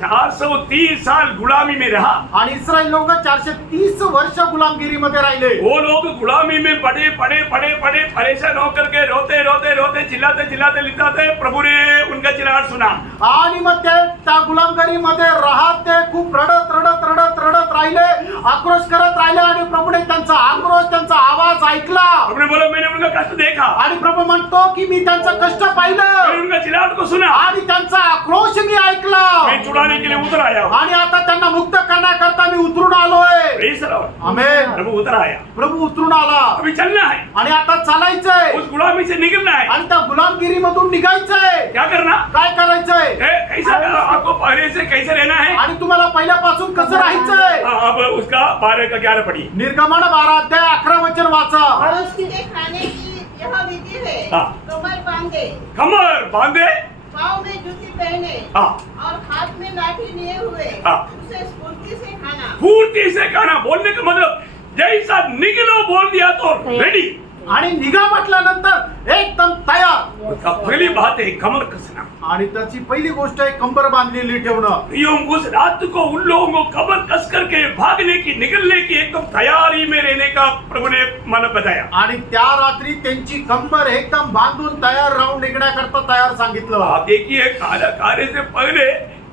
430 साल गुलामी में रहा। आणि इस्रायल लोक 430 वर्ष गुलामगिरीमध्ये राहिले. वो लोग गुलामी में पड़े पड़े पड़े पड़े परेशान होकर के रोते रोते रोते चिल्लाते चिल्लाते लिखाते, प्रभु ने उनका चिल्लाहट सुना। आणि मग ते त्या गुलामगिरीमध्ये राहत ते खूप रडत रडत रडत रडत राहिले, आक्रोश करत राहिले आणि प्रभूने त्यांचा आक्रोश त्यांचा आवाज ऐकला. प्रभु ने बोला मैंने उनका कष्ट देखा, आणि प्रभू म्हणतो की मी त्यांचं कष्ट मैंने पाहिलं उनका चिल्लाहट को सुना, आणि त्यांचा आक्रोश मी ऐकला मैं छुड़ाने के लिए उतर आया हूँ। आणि आता त्यांना मुक्त करण्याकरता मी उतरून आलोय. Praise the Lord। आमेन. प्रभु उतर आया, प्रभू उतरून आला अभी चलना है, आणि आता चालायचंय उस गुलामी से निकलना है। आणि त्या गुलामगिरीमधून निघायचंय. क्या करना काय करायचंय कैसा आपको पहले से कैसे रहना है? आणि तुम्हाला पहिल्यापासून कसं राहायचंय? अब उसका 12 का 11 पढ़िए। निर्गमन 12 अध्याय 11 वचन वाचा. और उसके खाने की यह विधि है, हाँ। कमर बांधे, कमर बांधे, पाँव में जूती पहने हाँ। और हाथ में लाठी लिए हुए हाँ। उसे स्फूर्ति से खाना। फूर्ति से खाना बोलने का मतलब जैसा निकलो बोल दिया तो रेडी। आणि निघा म्हटल्यानंतर एकदम तयार। उसका पहली बात है कमर कसना। आणि त्याची पहिली गोष्ट आहे कंबर बांधलेली ठेवणं। प्रियो, उस रात को उन लोगों को कमर कस करके भागने की निकलने की एकदम तैयारी में रहने का प्रभु ने मन बताया। आणि त्या रात्री त्यांची कंबर एकदम बांधून तयार राहून निघण्याकरता तयार सांगितलं। आप देखिए खाने से पहले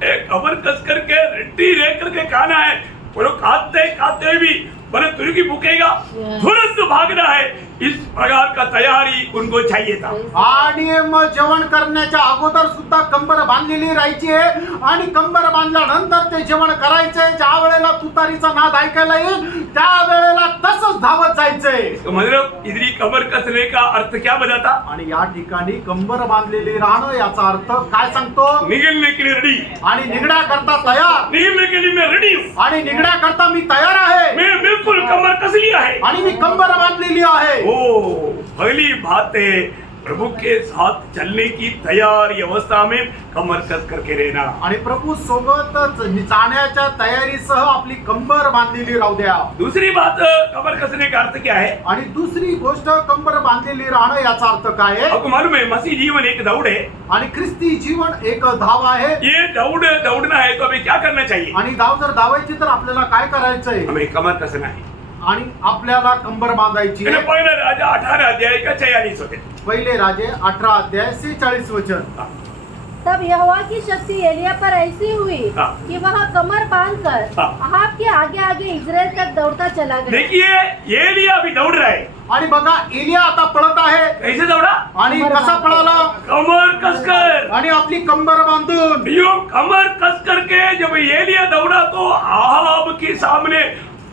एक कमर कस करके रेडी रह करके खाना है। वो लोग खाते भी बने तुर्की भूखेगा, तुरंत भागना है। इस प्रकार का तैयारी उनको चाहिए था। आणि मग जेवण करण्याच्या अगोदर सुद्धा कंबर बांधलेली राहायची आहे आणि कंबर बांधल्यानंतर ते जेवण करायचंय। ज्या वेळेला तुतारीचा नाद ऐकायला येईल त्या वेळेला तसंच धावत जायचंय। इसका मतलब इधरी कमर कसने का अर्थ क्या बताता? आणि या ठिकाणी कंबर बांधलेली राहणं याचा अर्थ काय सांगतो? निकलने के लिए रेडी। आणि निघण्याकरता तयार। निकलने के लिए मैं रेडी हूँ। आणि निघण्याकरता मी तयार आहे। मैं बिल्कुल कमर कस लिया है। आणि मी कंबर बांधलेली आहे। ओ, पहली बात है प्रभु के साथ चलने की तैयारी अवस्था में कमर कस करके रहना। आणि प्रभू सोबतच जाण्याच्या तयारीसह आपली कंबर बांधलेली राहू द्या। दूसरी बात कमर कसने का अर्थ क्या है? आणि दुसरी गोष्ट कंबर बांधलेली राहणं याचा अर्थ काय आहे? आपको मालूम है मसीह जीवन एक दौड़ है। आणि ख्रिस्ती जीवन एक धाव आहे। ये दौड़ना है तो हमें क्या करना चाहिए? आणि धाव जर धावायची तर आपल्याला काय करायचंय? हमें कमर कसना है। आणि आपल्याला कंबर बांधायची मैंने आहे। पहला राजा 18 अध्याय का 46 होते। पहिले राजे 18 अध्याय 46 वचन। तब यहोवा की शक्ति एलिया पर ऐसी हुई हाँ। कि वह कमर बांधकर हाँ। अहाब के आगे आगे इजराइल तक दौड़ता चला गया। देखिए एलिया भी दौड़ रहा है। आणि बघा एलिया आता पळत आहे। कैसे दौड़ा? आणि कसा पळाला? कमर कसकर। आणि आपली कंबर बांधून। यो कमर कस करके जब एलिया दौड़ा तो आहाब के सामने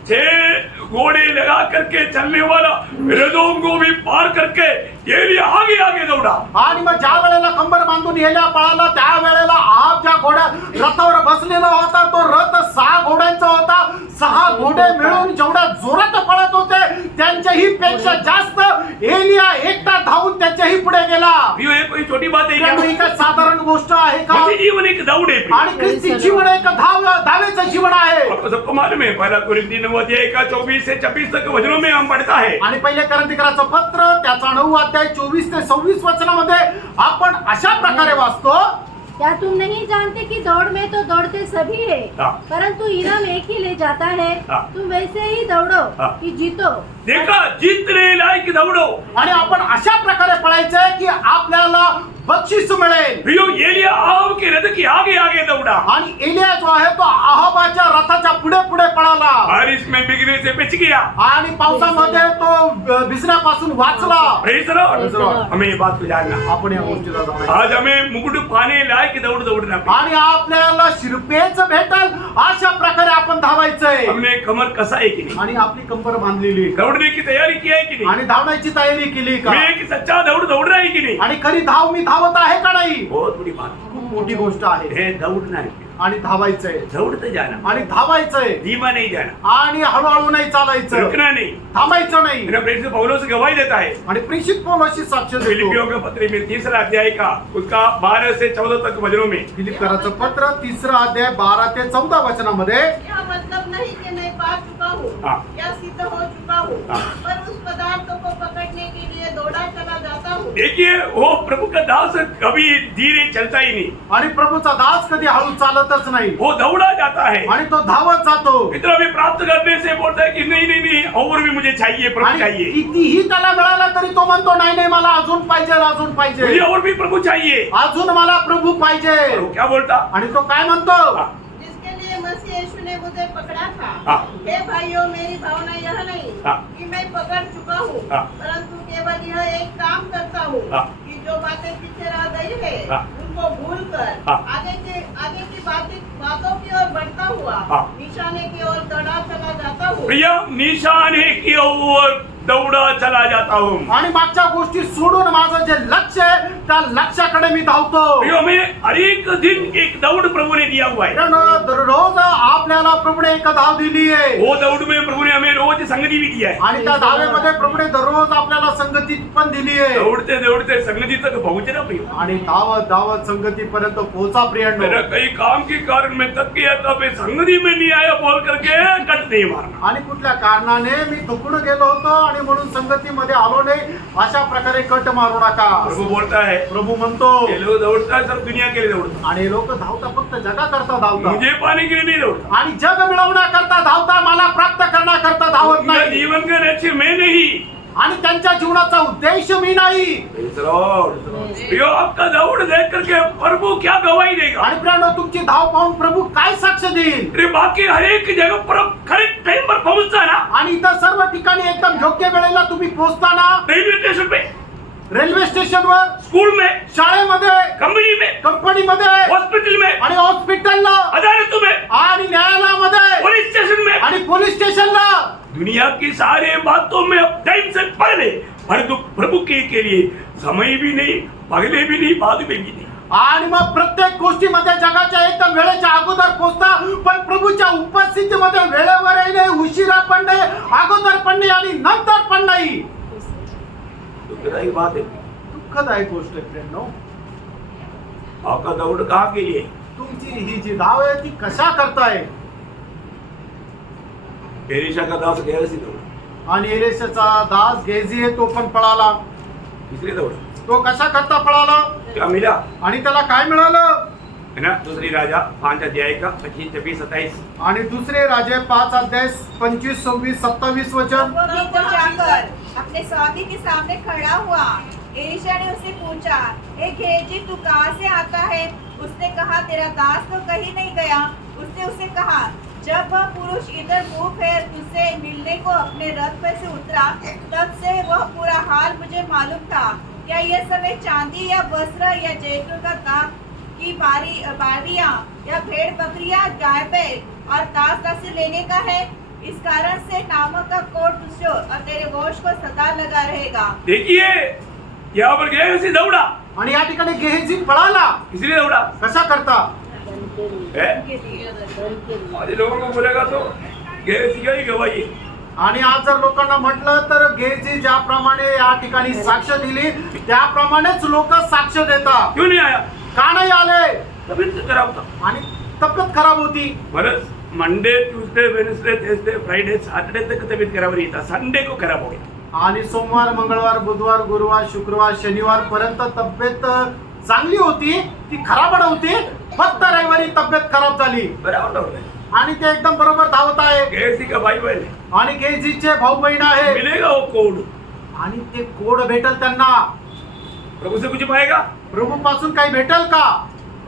6 घोड़े लगा करके चलने वाला रथों को भी पार करके एलिया आगे आगे दौड़ा। आणि मग ज्या वेळेला कंबर बांधून एलिया पळाला त्या वेळेला आहाब ज्या घोड्या रथावर बसलेला होता तो रथ 6 घोड्यांचा होता। 6 घोडे मिळून जेवढ्या जोरात पळत होते त्यांच्याही पेक्षा जास्त एलिया एकटा धावून त्याच्याही पुढे गेला। ये कोई छोटी बात है क्या? त्यामुळे ही काय साधारण गोष्ट आहे का? मसीह जीवन एक दौड़ है। आणि ख्रिस्ती जीवन एक धावेचं जीवन आहे। आपको सबको मालूम है पहला कोरिन्थी 9 अध्याय का 24 से 26 तक वचनों में हम पढ़ता है। आणि पहिले करंथीकराचं पत्र त्याचा 9 अध्याय 24 ते 26 वचनामध्ये आपण अशा प्रकारे वाचतो। क्या तुम नहीं जानते कि दौड़ में तो दौड़ते सभी है, हाँ। परंतु इनाम एक ही ले जाता है। हाँ। तुम वैसे ही दौड़ो हाँ। कि जीतो। देखा जीतने लायक दौड़ो। आणि आपण अशा प्रकारे पळायचंय की आपल्याला बक्षीस मिळेल। प्रियो एलिया आहाब के रथ के आगे आगे दौड़ा। आणि एलिया जो आहे तो आहाबाच्या रथाच्या पुढे पुढे पळाला। बारिश में भीगने से बच गया। आणि पावसामध्ये तो भिजण्यापासून वाचला। Praise the Lord. हमें ये बात को जानना। आपण या गोष्टीला जाणायचं। आज हमें मुकुट पाने लायक दौड़ दौड़ना। आणि आपल्याला शिरपेच भेटल अशा प्रकारे आपण धावायचंय। हमने कमर कसा है कि नहीं? आणि आपली कंबर बांधलेली दौड़ने की तैयारी किया है कि नहीं? आणि धावण्याची तयारी केली का? मैं एक सच्चा दौड़ रहा है कि नहीं? आणि खरी धाव मी धावत आहे का नाही? बहुत बड़ी बात खूप मोठी गोष्ट आहे। है दौड़ना है। आणि धावायचंय दौड़ते जाना, आणि धावायचंय धीमा नहीं जाना, आणि हळूहळू नाही चालायचं, रुकना नहीं। थांबायचं नाही। मेरा प्रेरित पौलुस गवाही देता है आणि प्रेषित पौलुस साक्ष देतो। फिलिपियों के पत्र में 3 अध्याय का उसका 12 से 14 तक वचनों में फिलिप्पियराचं पत्र 3 अध्याय 12 ते 14 वचनामध्ये यह मतलब नहीं कि मैं पा चुका हूँ हाँ। या सिद्ध हो चुका हूँ, हाँ। पर उस पदार्थ को पकड़ने के लिए दौड़ा चला जाता हूँ। देखिए वो प्रभु का दास कभी धीरे चलता ही नहीं, आणि प्रभूचा दास कधी हळू चालतच नाही, वो दौड़ा जाता है। आणि तो धावत जातो। इतना भी प्राप्त करने से बोलता है कि नहीं नहीं नहीं और भी मुझे चाहिए, प्रभु आणि चाहिए, कितीही त्याला मिळाला तरी तो म्हणतो नाही नाही मला अजून पाहिजे, अजून मुझे पाहिजे, और भी प्रभु चाहिए। अजून मला प्रभू पाहिजे। और वो क्या बोलता? आणि तो काय म्हणतो? हाँ, जिसके लिए मसीह यीशु ने मुझे पकड़ा था। हाँ। हे भाइयों, मेरी भावना यह नहीं हाँ। कि मैं पकड़ चुका हूँ, हाँ। परंतु केवल यह एक काम करता हूँ हाँ। कि जो बातें पीछे रह गई है हाँ। उनको भूलकर हाँ। आगे की बातों की ओर बढ़ता हुआ हाँ। निशाने की ओर दौड़ा चला जाता हूँ। प्रिय निशाने की ओर दौड़ा चला जाता हूँ। आणि मागच्या गोष्टी सोडून माझं जे लक्ष आहे त्या लक्ष्याकडे मी धावतो. प्रियो, हमें हर एक दिन एक दौड़ प्रभु ने दिया हुआ है। मित्रांनो, दररोज आपल्याला प्रभुने एक धाव दिली आहे वो दौड़ में प्रभु ने हमें रोज संगति भी दिया है। आणि त्या धावेमध्ये प्रभुने दररोज आपल्याला संगती पण दिली आहे. दौड़ते दौड़ते संगति तक पहुंचना प्रियो। आणि धावत धावत संगतीपर्यंत पोहोचा प्रियांनो. मेरा कई काम के कारण मैं थक गया था, मैं संगति में नहीं आया बोल करके कट नहीं मारना। आणि कुठल्या कारणाने मी थकून गेलो होतो आणि म्हणून संगतीमध्ये आलो नाही अशा प्रकारे कट मारू नका. प्रभु बोलता है, प्रभू म्हणतो ये लोग दौड़ता है सब दुनिया के लिए दौड़ता, आणि लोक धावता फक्त जगाकरता धावता मुझे पाने के लिए नहीं दौड़ता। आणि जग मिळवण्याकरता धावता, मला प्राप्त करण्याकरता धावत उनका नाही. जीवन का लक्ष्य मैं नहीं। आणि त्यांच्या जीवनाचा उद्देश मी नाही. Praise the Lord. प्रियो, आपका दौड़ देख करके प्रभु क्या गवाही देगा। आणि प्रियांनो, तुमची धाव पाहून प्रभु काय साक्ष देईल. अरे बाकी हर एक जगह पर करेक्ट टाइम पर पहुंचता ना, आणि इतर सर्व ठिकाणी एकदम योग्य वेळेला तुम्ही पोहोचताना, रेलवे स्टेशन पे, रेल्वे स्टेशनवर, स्कूल में, शाळेमध्ये, कंपनी में, कंपनीमध्ये, हॉस्पिटल में, आणि हॉस्पिटलला, अदालतों में, आणि न्यायालयामध्ये, पुलिस स्टेशन में, आणि पोलीस स्टेशनला. दुनिया की सारे बातों में अब टाइम से पहले परंतु प्रभु के लिए समय भी नहीं, पहले भी नहीं, बाद में भी नहीं। आणि मग प्रत्येक गोष्टीमध्ये जगाच्या एकदम वेळेच्या अगोदर पोहोचता, पण प्रभूच्या उपस्थितीमध्ये वेळेवरही नाही, उशिरा पण नाही, अगोदर पण नाही आणि नंतर पण नाही. दुखदायी बात है। दुःखदायक गोष्ट आहे फ्रेंड. आपका दौड़ कहाँ के लिए? तुमची ही जी धाव आहे ती कशा करताय. एलिशा का दास गया सी दौड़, आणि एलिशाचा दास गेजी आहे तो पण पळाला. इसलिए दौड़ तो कशा करता पळाला क्या मिला आणि त्याला काय मिळालं. है ना? दूसरी राजा 5 अध्याय का 25, 26, 27। आणि दुसरे राजे 5 अध्याय 25, 26, 27 वचन. वो भी तो जाकर अपने स्वामी के सामने खड़ा हुआ। एलिशा ने उससे पूछा, ए गेहजी, तू कहाँ से आता है? उसने कहा, तेरा दास तो कहीं नहीं गया। उसने उसे कहा, जब वह पुरुष इधर मुंह फेर तुझसे मिलने को अपने रथ पर से उतरा, तब से वह पूरा हाल मुझे मालूम था। क्या यह समय चांदी या वस्त्र या जैतून का दाग की बारियां या भेड़ बकरियां, गाय बैल और दास दासी लेने का है? इस कारण से नामक का कोट तुझे और तेरे गोश को सदा लगा रहेगा। देखिए, यहाँ पर गया सी दौड़ा, आणि या ठिकाणी गेहजी पळाला. इसलिए दौड़ा कशा करता. है। आज लोगों को बोलेगा तो गया सी ही गवाही है। आणि आज जर लोकांना म्हटलं तर गेहजी ज्याप्रमाणे या ठिकाणी साक्ष दिली त्याप्रमाणेच लोक साक्ष देतात. क्यों नहीं आया? का नाही आले. तबीयत खराब था। आणि तब्येत खराब होती. बरं, Monday, Tuesday, Wednesday, Thursday, Friday, Saturday तक तबीयत खराब रही था, संडे को खराब हो गया। आणि सोमवार, मंगळवार, बुधवार, गुरुवार, शुक्रवार, शनिवार पर्यंत तब्येत चांगली होती, ती खराब नव्हती. फक्त रविवारी तब्येत खराब झाली. बराबर दौड़ रहे। आणि ते एकदम बरोबर धावत आहे. गैसी का भाई बहन है, आणि गेहजीचे भाऊ बहीण आहे. मिलेगा वो कोड। आणि ते कोड भेटल त्यांना. प्रभु से कुछ पाएगा? प्रभू पासून काही भेटल का.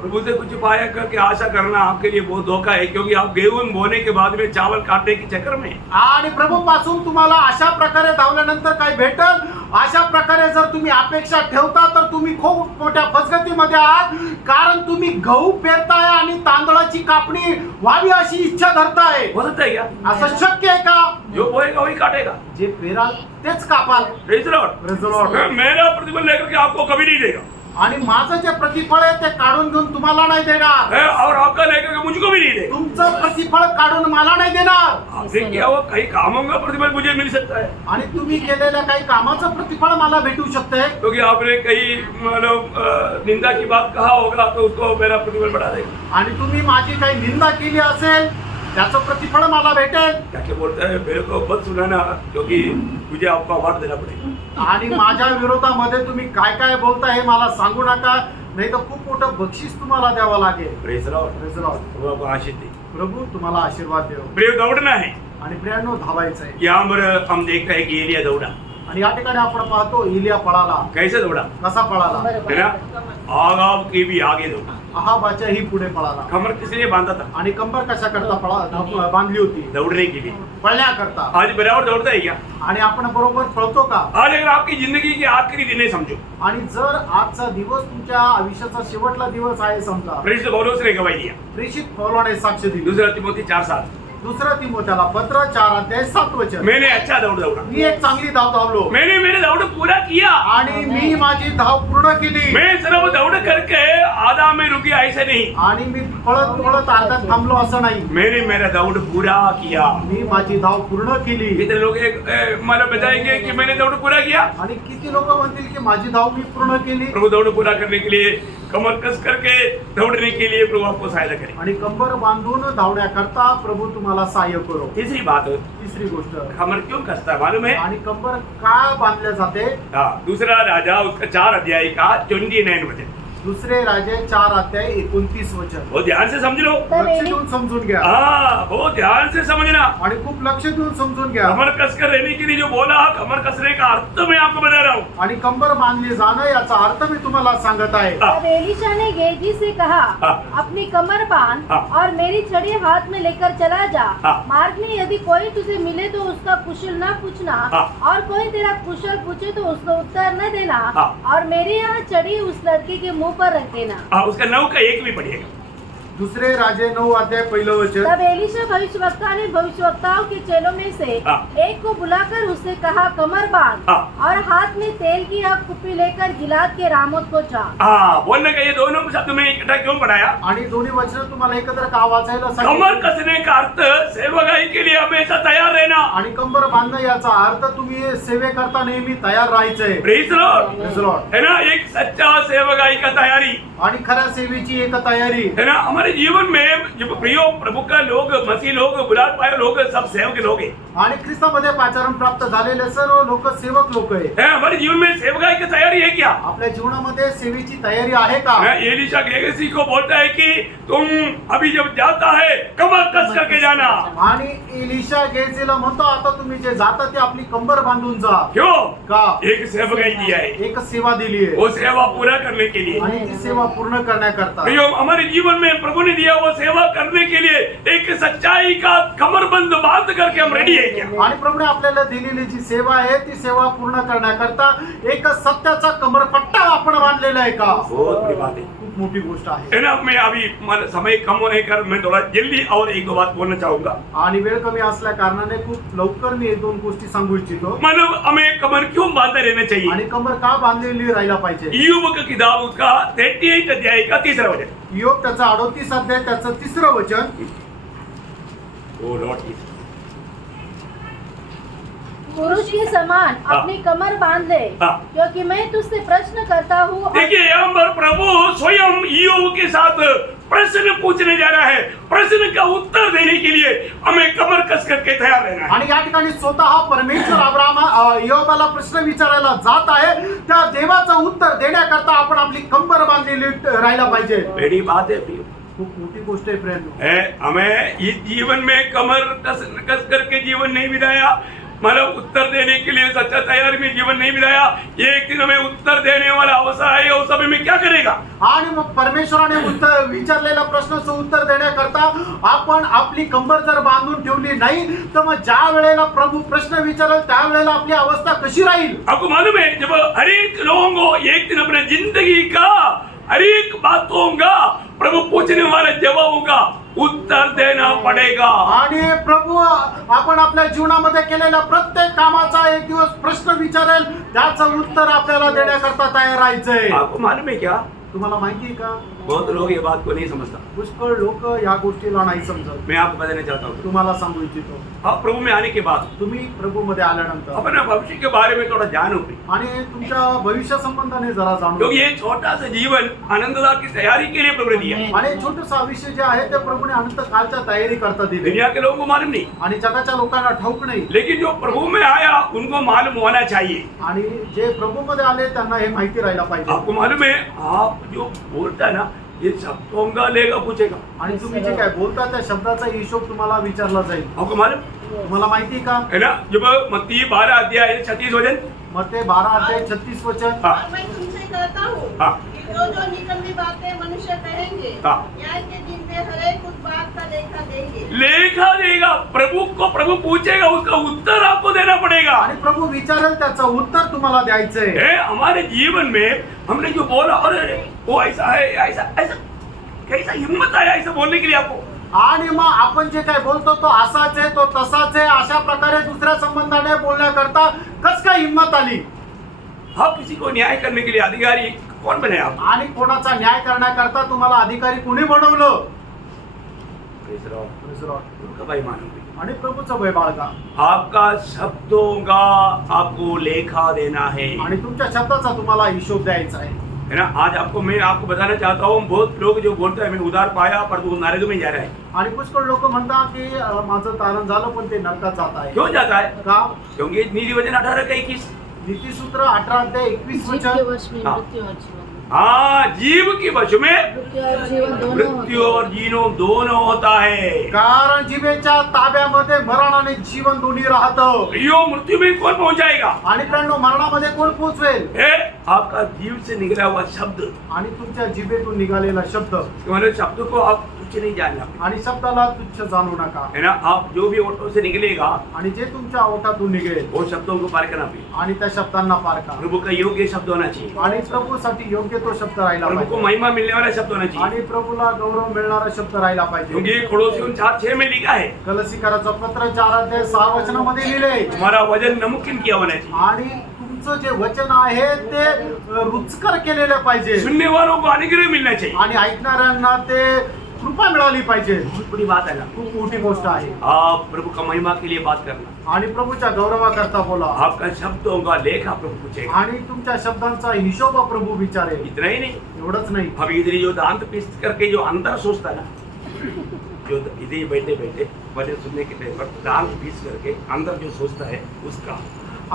प्रभु से कुछ पाया करके आशा करना आपके लिए बहुत धोखा है, क्योंकि आप गेहूं बोने के बाद में चावल काटने के चक्कर में। आणि प्रभू पासून तुम्हाला अशा प्रकारे धावल्यानंतर काही भेटल अशा प्रकारे जर तुम्ही अपेक्षा ठेवता तर तुम्ही खूप मोठ्या फसगतीमध्ये आहात. कारण तुम्ही गहू पेरताय आणि तांदळाची कापणी व्हावी अशी इच्छा धरताय. हो सकता है क्या? असं शक्य आहे का. जो बोएगा वही काटेगा। जे पेराल तेच कापाल. Praise the Lord। Praise the Lord. मेरा प्रतिफल लेकर के आपको कभी नहीं देगा, आणि माझं जे प्रतिफळ आहे ते काढून घेऊन तुम्हाला नाही देणार. और आपका लेकर के मुझको भी नहीं देगा। तुमचं प्रतिफळ काढून मला नाही देणार. आपने किया हुआ कई कामों का प्रतिफल मुझे मिल सकता है, आणि तुम्ही केलेल्या काही कामाचं प्रतिफळ मला भेटू शकते. क्योंकि आपने कई मतलब निंदा की बात कहा होगा तो उसको मेरा प्रतिफल बढ़ा देगा। आणि तुम्ही माझी काही निंदा केली असेल त्याचं प्रतिफळ मला भेटेल. क्या क्या बोलता है, मेरे को मत सुनाना, क्योंकि मुझे आपको अवार्ड देना पड़ेगा। आणि माझ्या विरोधामध्ये तुम्ही काय काय बोलता हे मला सांगू नका, नाही तर खूप मोठं बक्षीस तुम्हाला द्यावं लागेल. Praise the Lord। Praise the Lord. प्रभु आपको आशीष दे। प्रभू तुम्हाला आशीर्वाद देव. प्रिय, दौड़ना है। आणि प्रियांनो, धावायचं आहे. यहाँ पर हम देखते हैं कि एलिया दौड़ा। आणि या ठिकाणी आपण पाहतो इलिया पळाला. कैसे दौड़ा? कसा पळाला. है ना? आगाव के भी आगे दौड़ा। अहाबाच्या ही पुढे पळाला. कमर किस लिए बांधा था? आणि कंबर कशा करता बांधली होती. दौड़ने के लिए। पळण्याकरता. आज बराबर दौड़ता है क्या? आणि आपण बरोबर पळतो का. आज अगर आपकी जिंदगी की आखिरी दिन है समझो, आणि जर आजचा दिवस तुमच्या आयुष्याचा शेवटला दिवस आहे समजा, प्रेरित पौलुस ने गवाही दिया। प्रेषित पौलाने साक्ष दिली. दूसरा तिमोथी 4:7। दुसरं तिमोथेला पत्र 4:7 मैंने अच्छा दौड़ दौड़ा, मी एक चांगली धाव धावलो मैंने मेरे दौड़ पूरा किया, आणि मी माझी धाव पूर्ण केली मैं सिर्फ दौड़ करके आधा में रुकी ऐसे नहीं, आणि मी पळत पळत अर्ध्यात थांबलो असं नाही, मैंने मेरा दौड़ पूरा किया। मी माझी धाव पूर्ण केली। कितने लोग मला बताएंगे कि मैंने दौड़ पूरा किया? आणि किती लोक म्हणतील की माझी धाव मी पूर्ण केली। प्रभु दौड़ पूरा करने के लिए कमर कस करके दौड़ने के लिए प्रभु आपको सहायता करे। आणि कंबर बांधून धावण्याकरता प्रभु तुम्हाला सहाय्य करो। तीसरी बात, तिसरी गोष्ट, कमर क्यों कसता है मालूम है? आणि कंबर का बांधल्या जाते? हाँ, दूसरा राजा उसका 4 अध्याय का 29 वचन, दुसरे राजे 4:29 बहुत ध्यान से समझ लो। लक्ष देऊन समजून घ्या हाँ, बहुत ध्यान से समझना। आणि खूप लक्ष देऊन समजून घ्या। कमर कसकर रहने के लिए जो बोला, कमर कसने का अर्थ मैं आपको बता रहा हूँ। आणि कंबर बांधली जाणं याचा अर्थ मी तुम्हाला सांगत आहे। तब एलिशा ने गेहजी से कहा, हाँ। अपनी कमर बांध हाँ। और मेरी छड़ी हाथ में लेकर चला जा। हाँ। मार्ग में यदि कोई तुझे मिले तो उसका कुशल न पूछना, हाँ। और कोई तेरा कुशल पूछे तो उसको उत्तर न देना, हाँ। और मेरे यहाँ छड़ी उस लड़के के मुंह पर रख देना। हाँ, उसका 9 का 1 भी पढ़िएगा। दुसरे राजे 9:1 तब एलिशा भविष्यवक्ता ने भविष्यवक्ताओं के चेलों में से हाँ। एक को बुलाकर उससे कहा, कमर बांध हाँ। और हाथ में तेल की एक कुप्पी लेकर गिलाद के रामोत को जा। हाँ, बोलने का ये दोनों शब्द में इकट्ठा क्यों पढ़ाया? आणि दोन्ही वचन तुम्हाला एकत्र का वाचायला कमर सांगितलं? कसने का अर्थ सेवकाई के लिए हमेशा तैयार रहना। आणि कंबर बांधणं याचा अर्थ तुम्ही सेवेकरता नेहमी तैयार राहायचंय। Praise the Lord. Praise the Lord. है ना, एक सच्चा सेवकाई का तैयारी आणि खऱ्या सेवेची एक तयारी। है ना। हमारे जीवन में जो प्रियो प्रभु का लोग, मसीह लोग, बुलाद पाए लोग, सब सेवक लोग हैं। आणि ख्रिस्तामध्ये पाचारण प्राप्त झालेले सर्व लोक सेवक लोक आहे। है, हमारे जीवन में सेवकाई की तैयारी है क्या? आपल्या जीवनामध्ये सेवेची तयारी आहे का? मैं एलिशा गेहजी को बोलता है कि तुम अभी जब जाता है कमर कस करके जाना। आणि एलिशा गेहजीला म्हणतो, आता तुम्ही जे जाता ते आपली कंबर बांधून जा। क्यों? का? एक सेवकाई दिया है, एक सेवा दिली आहे वो सेवा पूरा करने के लिए। आणि ती सेवा पूर्ण करण्याकरता। प्रियो, हमारे जीवन में प्रभु ने दिया वो सेवा करने के लिए एक सच्चाई का कमरबंद बांध करके हम रेडी है क्या? आणि प्रभूने आपल्याला दिलेली जी सेवा आहे ती सेवा पूर्ण करण्याकरता एक सत्याचा कमरपट्टा आपण बांधलेला आहे का? बहुत बड़ी बात है, खूप मोठी गोष्ट आहे। है ना। मैं अभी समय कम होने कर मैं थोड़ा जल्दी और एक दो बात बोलना चाहूंगा। आणि वेळ कमी असल्या कारणाने खूप लवकर मी एक दोन गोष्टी सांगू इच्छितो। मानव हमें कमर क्यों बांधे रहना चाहिए? आणि कमर का बांधलेली राहायला पाहिजे? ईयोब की किताब उसका 38 अध्याय का 3रा वचन। योग त्याचा 38 अध्याय त्याचं 3रं वचन। ओ लॉर्ड, पुरुष के समान अपनी कमर बांध ले, हाँ। क्योंकि मैं तुझसे प्रश्न करता हूँ। और देखिए यहाँ पर प्रभु स्वयं ईयोब के साथ प्रश्न पूछने जा रहा है। प्रश्न का उत्तर देने के लिए हमें कमर कस करके तैयार रहना है। आणि या ठिकाणी स्वतः परमेश्वर योबाला प्रश्न विचारायला जात आहे, त्या देवाचं उत्तर देण्याकरता आपण आपली कंबर बांधलेली राहायला पाहिजे। बड़ी बात है प्रियो, खूप मोठी गोष्ट आहे फ्रेंड। है हमें इस जीवन में कमर कस करके जीवन नहीं बिताया, मतलब उत्तर देने के लिए सच्चा तैयारी में जीवन नहीं बिताया। एक दिन हमें उत्तर देने वाला अवसर आएगा, उस समय में क्या करेगा? आणि मग परमेश्वराने उत्तर विचारलेल्या प्रश्नाचं उत्तर देण्याकरता आपण आपली कंबर जर बांधून ठेवली नाही तर मग ज्या वेळेला प्रभु प्रश्न विचारेल त्या वेळेला आपली अवस्था कशी राहील? आपको मालूम है, जब हर एक लोगों को एक दिन अपने जिंदगी का हर एक बातों का प्रभु पूछने वाले जवाबों का उत्तर देना पड़ेगा। आणि प्रभु आपण आपल्या जीवनामध्ये केलेल्या प्रत्येक कामाचा एक दिवस प्रश्न विचारेल, त्याचं उत्तर आपल्याला देण्याकरता तयार राहायचंय। आपको मालूम है क्या? तुम्हाला माहिती आहे का? बहुत लोग ये बात को नहीं समझता। पुष्कळ लोक या गोष्टीला नाही समजत। मैं आपको बताना चाहता हूँ, तुम्हाला सांगू इच्छितो, आप प्रभु में आने के बाद तुम्ही प्रभु मध्ये आल्यानंतर अपने भविष्य के बारे में थोड़ा जानो, आणि तुमच्या भविष्य संबंधाने जरा जाणून क्योंकि ये छोटा सा जीवन आनंददा की तैयारी के लिए प्रभु ने दिया। आणि छोटंसं आयुष्य जे आहे ते प्रभुने अनंत कालच्या तयारी करता दिली दुनिया के लोगों को मालूम नहीं, आणि जगाच्या लोकांना ठाऊक नाही, लेकिन जो प्रभु में आया उनको मालूम होना चाहिए। आणि जे प्रभु मध्ये आले त्यांना हे माहिती राहायला पाहिजे। आपको मालूम है, आप जो बोलता है ना, ये शब्दों का लेगा पूछेगा। आणि तुम्ही जे काय बोलता त्या शब्दाचा हिशोब तुम्हाला विचारला जाईल। आपको मालूम तुम्हाला माहिती आहे का? है ना, जब मत्ती 12 अध्याय 36 वचन, मत्ते 12:36 वचन। हाँ। और मैं तुमसे कहता हूँ हाँ। कि जो निकम्मी बातें मनुष्य कहेंगे, हाँ। न्याय के दिन में हर एक उस बात का लेखा देंगे। लेखा देगा। प्रभु को प्रभु पूछेगा, उसका उत्तर आपको देना पड़ेगा। आणि प्रभु विचारेल त्याचं उत्तर तुम्हाला द्यायचंय। है, हमारे जीवन में हमने जो बोला, अरे वो ऐसा है, ऐसा ऐसा कैसा हिम्मत आया ऐसा बोलने के लिए आपको? आणि मग आपण जे काय बोलतो तो असाच आहे, तो तसाच आहे, अशा प्रकारे दुसऱ्या संबंधाने बोलण्याकरता कस काय हिंमत आली? आप किसी को न्याय करने के लिए अधिकारी कौन बने आप? आणि कोणाचा न्याय करण्याकरता तुम्हाला अधिकारी कोणी बनवलं? Praise the Lord. उनका भाई मानोगे आणि प्रभूचा भय बाळगा. आपका शब्दों का आपको लेखा देना है आणि तुमच्या शब्दाचा तुम्हाला हिशोब द्यायचा आहे. है ना. आज मैं आपको बताना चाहता हूँ, बहुत लोग जो बोलते हैं मैं उधार पाया पर तू नरक में जा रहा है. आणि पुष्कळ लोक म्हणतात की माझं तारण झालं पण ते नरकात जात आहे. क्यों जाता है? का? क्योंकि नीति वचन 18:21 नीतिसूत्र 18-21 जीव के वचन. वश में हाँ। मृत्यु और जीवन, हाँ, जीव की वश में मृत्यु और जीवन दोनों मृत्यु होते और जीवन दोनों होता है. कारण जिभेच्या ताब्यामध्ये मरण आणि जीवन दोन्ही राहतं. प्रियो, मृत्यु में कौन पहुंचाएगा? आणि प्रियांनो, मरणामध्ये कोण पोचवेल? है आपका जीव से निकला हुआ शब्द. आणि तुमच्या जिभेतून निघालेला शब्द. मतलब शब्द को आप तुच्छ नहीं जानना, आणि शब्दाला तुच्छ जाणू नका. है ना. आप जो भी ओठों से निकलेगा आणि जे तुमच्या ओठातून निघेल वो शब्दों को पार करना भी. आणि त्या शब्दांना पार करा. प्रभु का योग्य शब्द होना चाहिए. आणि प्रभूसाठी योग्य तो शब्द राहिला प्रभु को पाहिजे. महिमा मिलने वाला शब्द होना चाहिए. आणि प्रभूला गौरव मिळणारा शब्द राहिला पाहिजे. क्योंकि कोलोसियों 4:6 में लिखा है कलसीकराचं पत्र 4:6 वचनामध्ये लिहिले. हमारा वजन नमुमकिन किया होना चाहिए. आणि तुमचं जे वचन आहे ते रुचकर केलेलं पाहिजे. सुनने वालों को अनुग्रह मिलना चाहिए. आणि ऐकणाऱ्यांना ते कृपा मिळाली पाहिजे. बहुत बड़ी बात है ना. खूप मोठी गोष्ट आहे. आप प्रभु का महिमा के लिए बात करना. आणि प्रभूच्या गौरवाकरता बोला. आपका शब्दों का लेखा प्रभु पूछेगा. आणि तुमच्या शब्दांचा हिशोब प्रभू विचारेल. इतना ही नहीं, एवढंच नाही. अब इधर जो दांत पीस करके जो अंदर सोचता ना, जो इधर बैठे बैठे वचन सुनने के टाइम पर दांत पीस करके अंदर जो सोचता है उसका.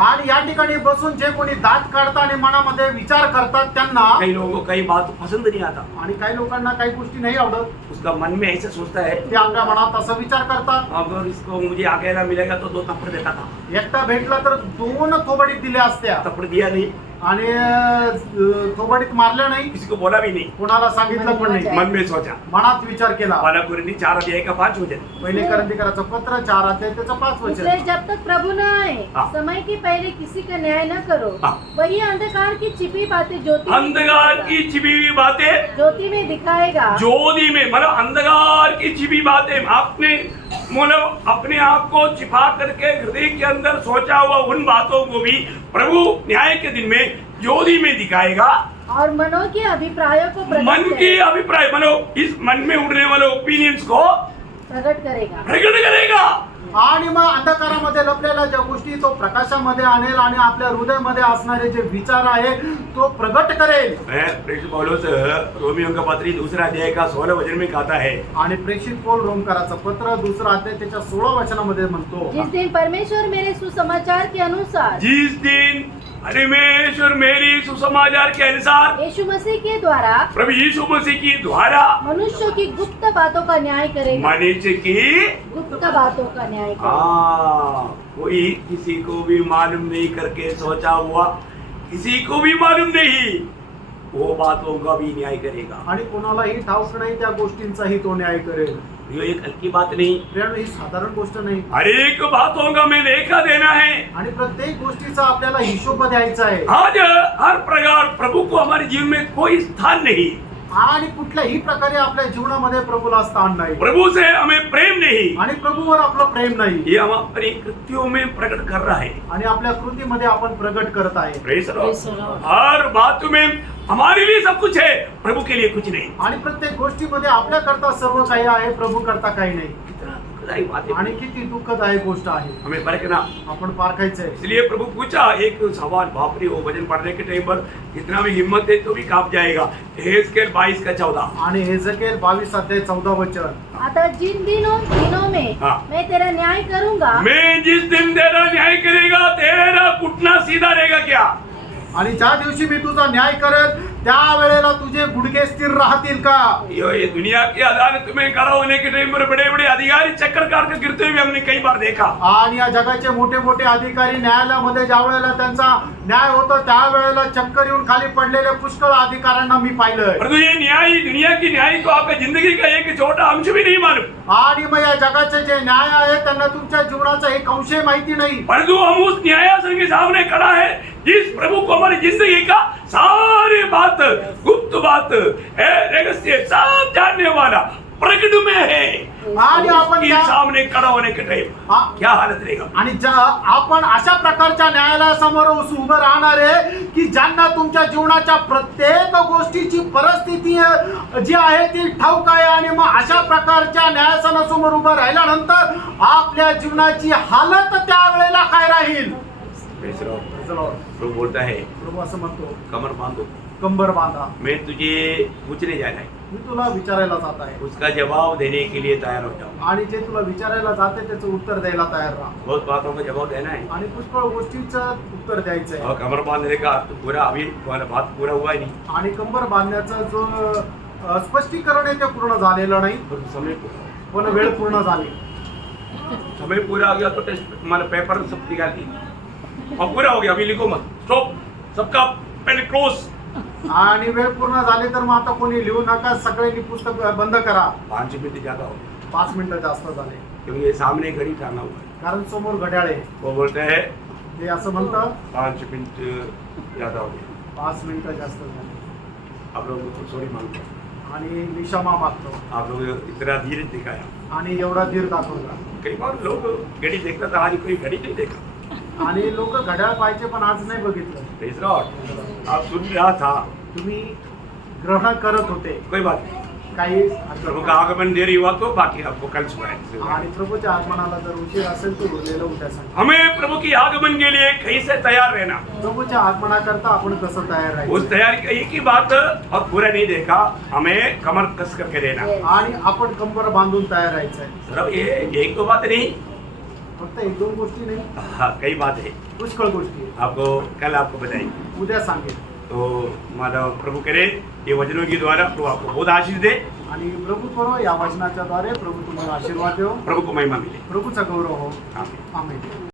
आणि या ठिकाणी बसून जे कोणी दात काढतात आणि मनामध्ये विचार करतात त्यांना, कई लोगों को कई बात पसंद नहीं आता. आणि काही लोकांना काही गोष्टी नाही आवडत. उसका मन में ऐसा सोचता है, ते आपल्या मनात असा विचार करतात. अगर इसको मुझे अकेला मिलेगा तो 2 थप्पड़ देता था. एकटा भेटला तर 2 थोबाडीत दिल्या असत्या. थप्पड़ दिया नहीं, आणि थोबाडीत मारल्या नाही, किसी को बोला भी नहीं, कोणाला सांगितलं पण नाही. मन में सोचा. मनात विचार केला. वाला कुरिन्थी 4:5 वचन. पहिले करंदीकराचं पत्र 4:5 इसलिए वचन. जब तक प्रभु न आए हाँ। समय के पहले किसी का न्याय न करो. हाँ। वही अंधकार की छिपी बातें ज्योति में अंधकार दिखाएगा। की छिपी हुई बातें ज्योति में दिखाएगा. ज्योति में, मतलब अंधकार की छिपी बातें आपने मतलब अपने आप को छिपा करके हृदय के अंदर सोचा हुआ उन बातों को भी प्रभु न्याय के दिन में ज्योति में दिखाएगा. और मनों के अभिप्रायों को मन की अभिप्राय, मनो इस मन में उड़ने वाले ओपिनियंस को प्रकट करेगा. प्रकट करेगा. आणि मग अंधकारामध्ये लपलेल्या ज्या गोष्टी तो प्रकाशामध्ये आणेल आणि आपल्या हृदयामध्ये असणारे जे विचार आहे तो प्रगट करेल. प्रेषित पौलुस रोमियों का पत्री 2:16 वचन में कहता है. आणि प्रेषित पौल रोमकराचं पत्र 2 त्याच्या 16 वचनामध्ये म्हणतो, जिस दिन परमेश्वर मेरे सुसमाचार के अनुसार जिस दिन परमेश्वर मेरी सुसमाचार के अनुसार यीशु मसीह के द्वारा प्रभु यीशु मसीह की द्वारा मनुष्यों की गुप्त बातों का न्याय करेगा. मनुष्य की गुप्त बातों का न्याय करेगा. कोई किसी को भी मालूम नहीं करके सोचा हुआ, किसी को भी मालूम नहीं, वो बातों का भी न्याय करेगा. आणि कोणालाही ठाऊक नाही त्या गोष्टींचाही तो न्याय करेल. ये एक हल्की बात नहीं, प्रियांनो, ही साधारण गोष्ट नाही. हर एक बातों का मैं लेखा देना है. आणि प्रत्येक गोष्टीचा आपल्याला हिशोब द्यायचा आहे. आज हर प्रकार प्रभु को हमारे जीवन में कोई स्थान नहीं. आणि कुठल्याही प्रकारे आपल्या जीवनामध्ये प्रभूला स्थान नाही. प्रभु से हमें प्रेम नहीं. आणि प्रभूवर आपलं प्रेम नाही. ये हम अपनी कृत्यों में प्रकट कर रहा है. आणि आपल्या कृतीमध्ये आपण प्रगट करत आहे. Praise the Lord. Praise the Lord. हर बात में हमारे लिए सब कुछ है, प्रभु के लिए कुछ नहीं. आणि प्रत्येक गोष्टीमध्ये आपल्या करता सर्व काही आहे, प्रभू करता काही नाही. कितना दुखदायी बात है. आणि किती दुःखदायक गोष्ट आहे. हमें परखना. आपण पारखायचंय. इसलिए प्रभु पूछा एक सवाल, बाप रे, वो वचन पढ़ने के टाइम पर कितना भी हिम्मत है तो भी कांप जाएगा. हेजकेल 22:14. आणि हेजकेल 22:14 वचन. अतः जिन दिनों में हाँ। मैं तेरा न्याय करूंगा, मैं जिस दिन तेरा न्याय करेगा तेरा घुटना सीधा रहेगा क्या. आणि ज्या दिवशी मी तुझा न्याय करेल त्या वेळेला तुझे गुडघे स्थिर राहतील का. ये दुनिया की अदालत में खड़ा होने के टाइम पर बड़े बड़े अधिकारी चक्कर काट कर गिरते हुए हमने कई बार देखा. आणि या जगाचे मोठे मोठे अधिकारी न्यायालयामध्ये ज्या वेळेला त्यांचा न्याय होतो त्या वेळेला चक्कर येऊन खाली पडलेले पुष्कळ अधिकाऱ्यांना मी पाहिलंय. परंतु ये न्याय, दुनिया की न्याय को आपका जिंदगी का एक छोटा अंश भी नहीं मालूम. आणि मग या जगाचे जे न्याय आहे त्यांना तुमच्या जीवनाचा एक अंशही माहिती नाही. परंतु हम उस न्यायासन के सामने खड़ा है जिस प्रभु को हमारी जिंदगी का सारी बात, गुप्त बात, रहस्य सब जानने वाला, प्रकट में है. आणि आपण के त्या- सामने खड़ा होने के टाइम हाँ। क्या हालत रहेगा? आणि आपण अशा प्रकारच्या न्यायालयासमोर उभं राहणार आहे की ज्यांना तुमच्या जीवनाच्या प्रत्येक गोष्टीची परिस्थिती जी आहे ती ठाऊक आहे आणि मग अशा प्रकारच्या न्यायासनासमोर उभं राहिल्यानंतर आपल्या जीवनाची हालत त्यावेळेला काय राहील? प्रभु बोलता है प्रभू असं म्हणतो, कमर बांधो, कंबर बांधा, मैं तुझे पूछने जाना है, मी तुला विचारायला जात आहे उसका जवाब देने के लिए तैयार हो जाओ. आणि जे तुला विचारायला जाते त्याचं उत्तर द्यायला तयार राहा बहुत बातों का जवाब देना है. आणि पुष्कळ गोष्टीचं उत्तर द्यायचं आहे. और कमर बांधने का तो पूरा अभी तुम्हारा बात पूरा हुआ ही नहीं, आणि कंबर बांधण्याचं जो स्पष्टीकरण आहे ते पूर्ण झालेलं नाही, पर समय पूरा हुआ. पण वेळ पूर्ण झाली. समय पूरा हो गया तो टेस्ट हमारे पेपर सब निकाल दिए और पूरा हो गया. अभी लिखो मत, स्टॉप, सबका पहले क्लोज. आणि वेळ पूर्ण झाली तर मग आता कोणी लिहू नका, सगळ्यांनी पुस्तक बंद करा. 5 मिनट ज्यादा हो गया 5 मिनिटं जास्त झाले, क्योंकि ये सामने घड़ी टांगा हुआ है. कारण समोर घड्याळ आहे. वो बोलते हैं ते असं म्हणतं 5 मिनट ज्यादा हो गया. 5 मिनिटं जास्त झाले आप लोगों को सॉरी मांगते हैं. आणि मी क्षमा मागतो आप लोग इतना धीरे दिखाया. आणि एवढा धीर दाखवला. कई बार लोग घड़ी देखता था, आज कोई घड़ी नहीं देखा. आणि लोक घड्याळ पाहिजे पण आज नाही बघितलं. Praise the Lord. आप सुन रहा था, तुम्ही ग्रहण करत होते कोई बात नहीं. काही प्रभु का आगमन देरी हुआ तो बाकी आपको कल सुनाएंगे. आणि प्रभूच्या आगमनाला जर उशीर असेल तर उरलेलं उद्या सांगा. हमें प्रभु की आगमन के लिए कहीं से तैयार रहना. प्रभूच्या आगमनाकरता आपण कसं तयार उस राहायचं तैयारी का एक ही बात और पूरा नहीं देखा, हमें कमर कस करके रहना. आणि आपण कंबर बांधून तयार राहायचंय. सिर्फ ये एक दो बात नहीं, फक्त 1-2 गोष्टी नाही, हाँ कई बात है. पुष्कळ गोष्टी आपको कल आपको बताएंगे. उद्या सांगेल. तो मानव प्रभु करे ये वचनों के द्वारा प्रभु आपको बहुत आशीष दे. आणि प्रभू करो या वचनाच्या द्वारे प्रभू तुम्हाला आशीर्वाद देव, प्रभु को महिमा मिले. प्रभूचा गौरव हो. आमीन. आमेन.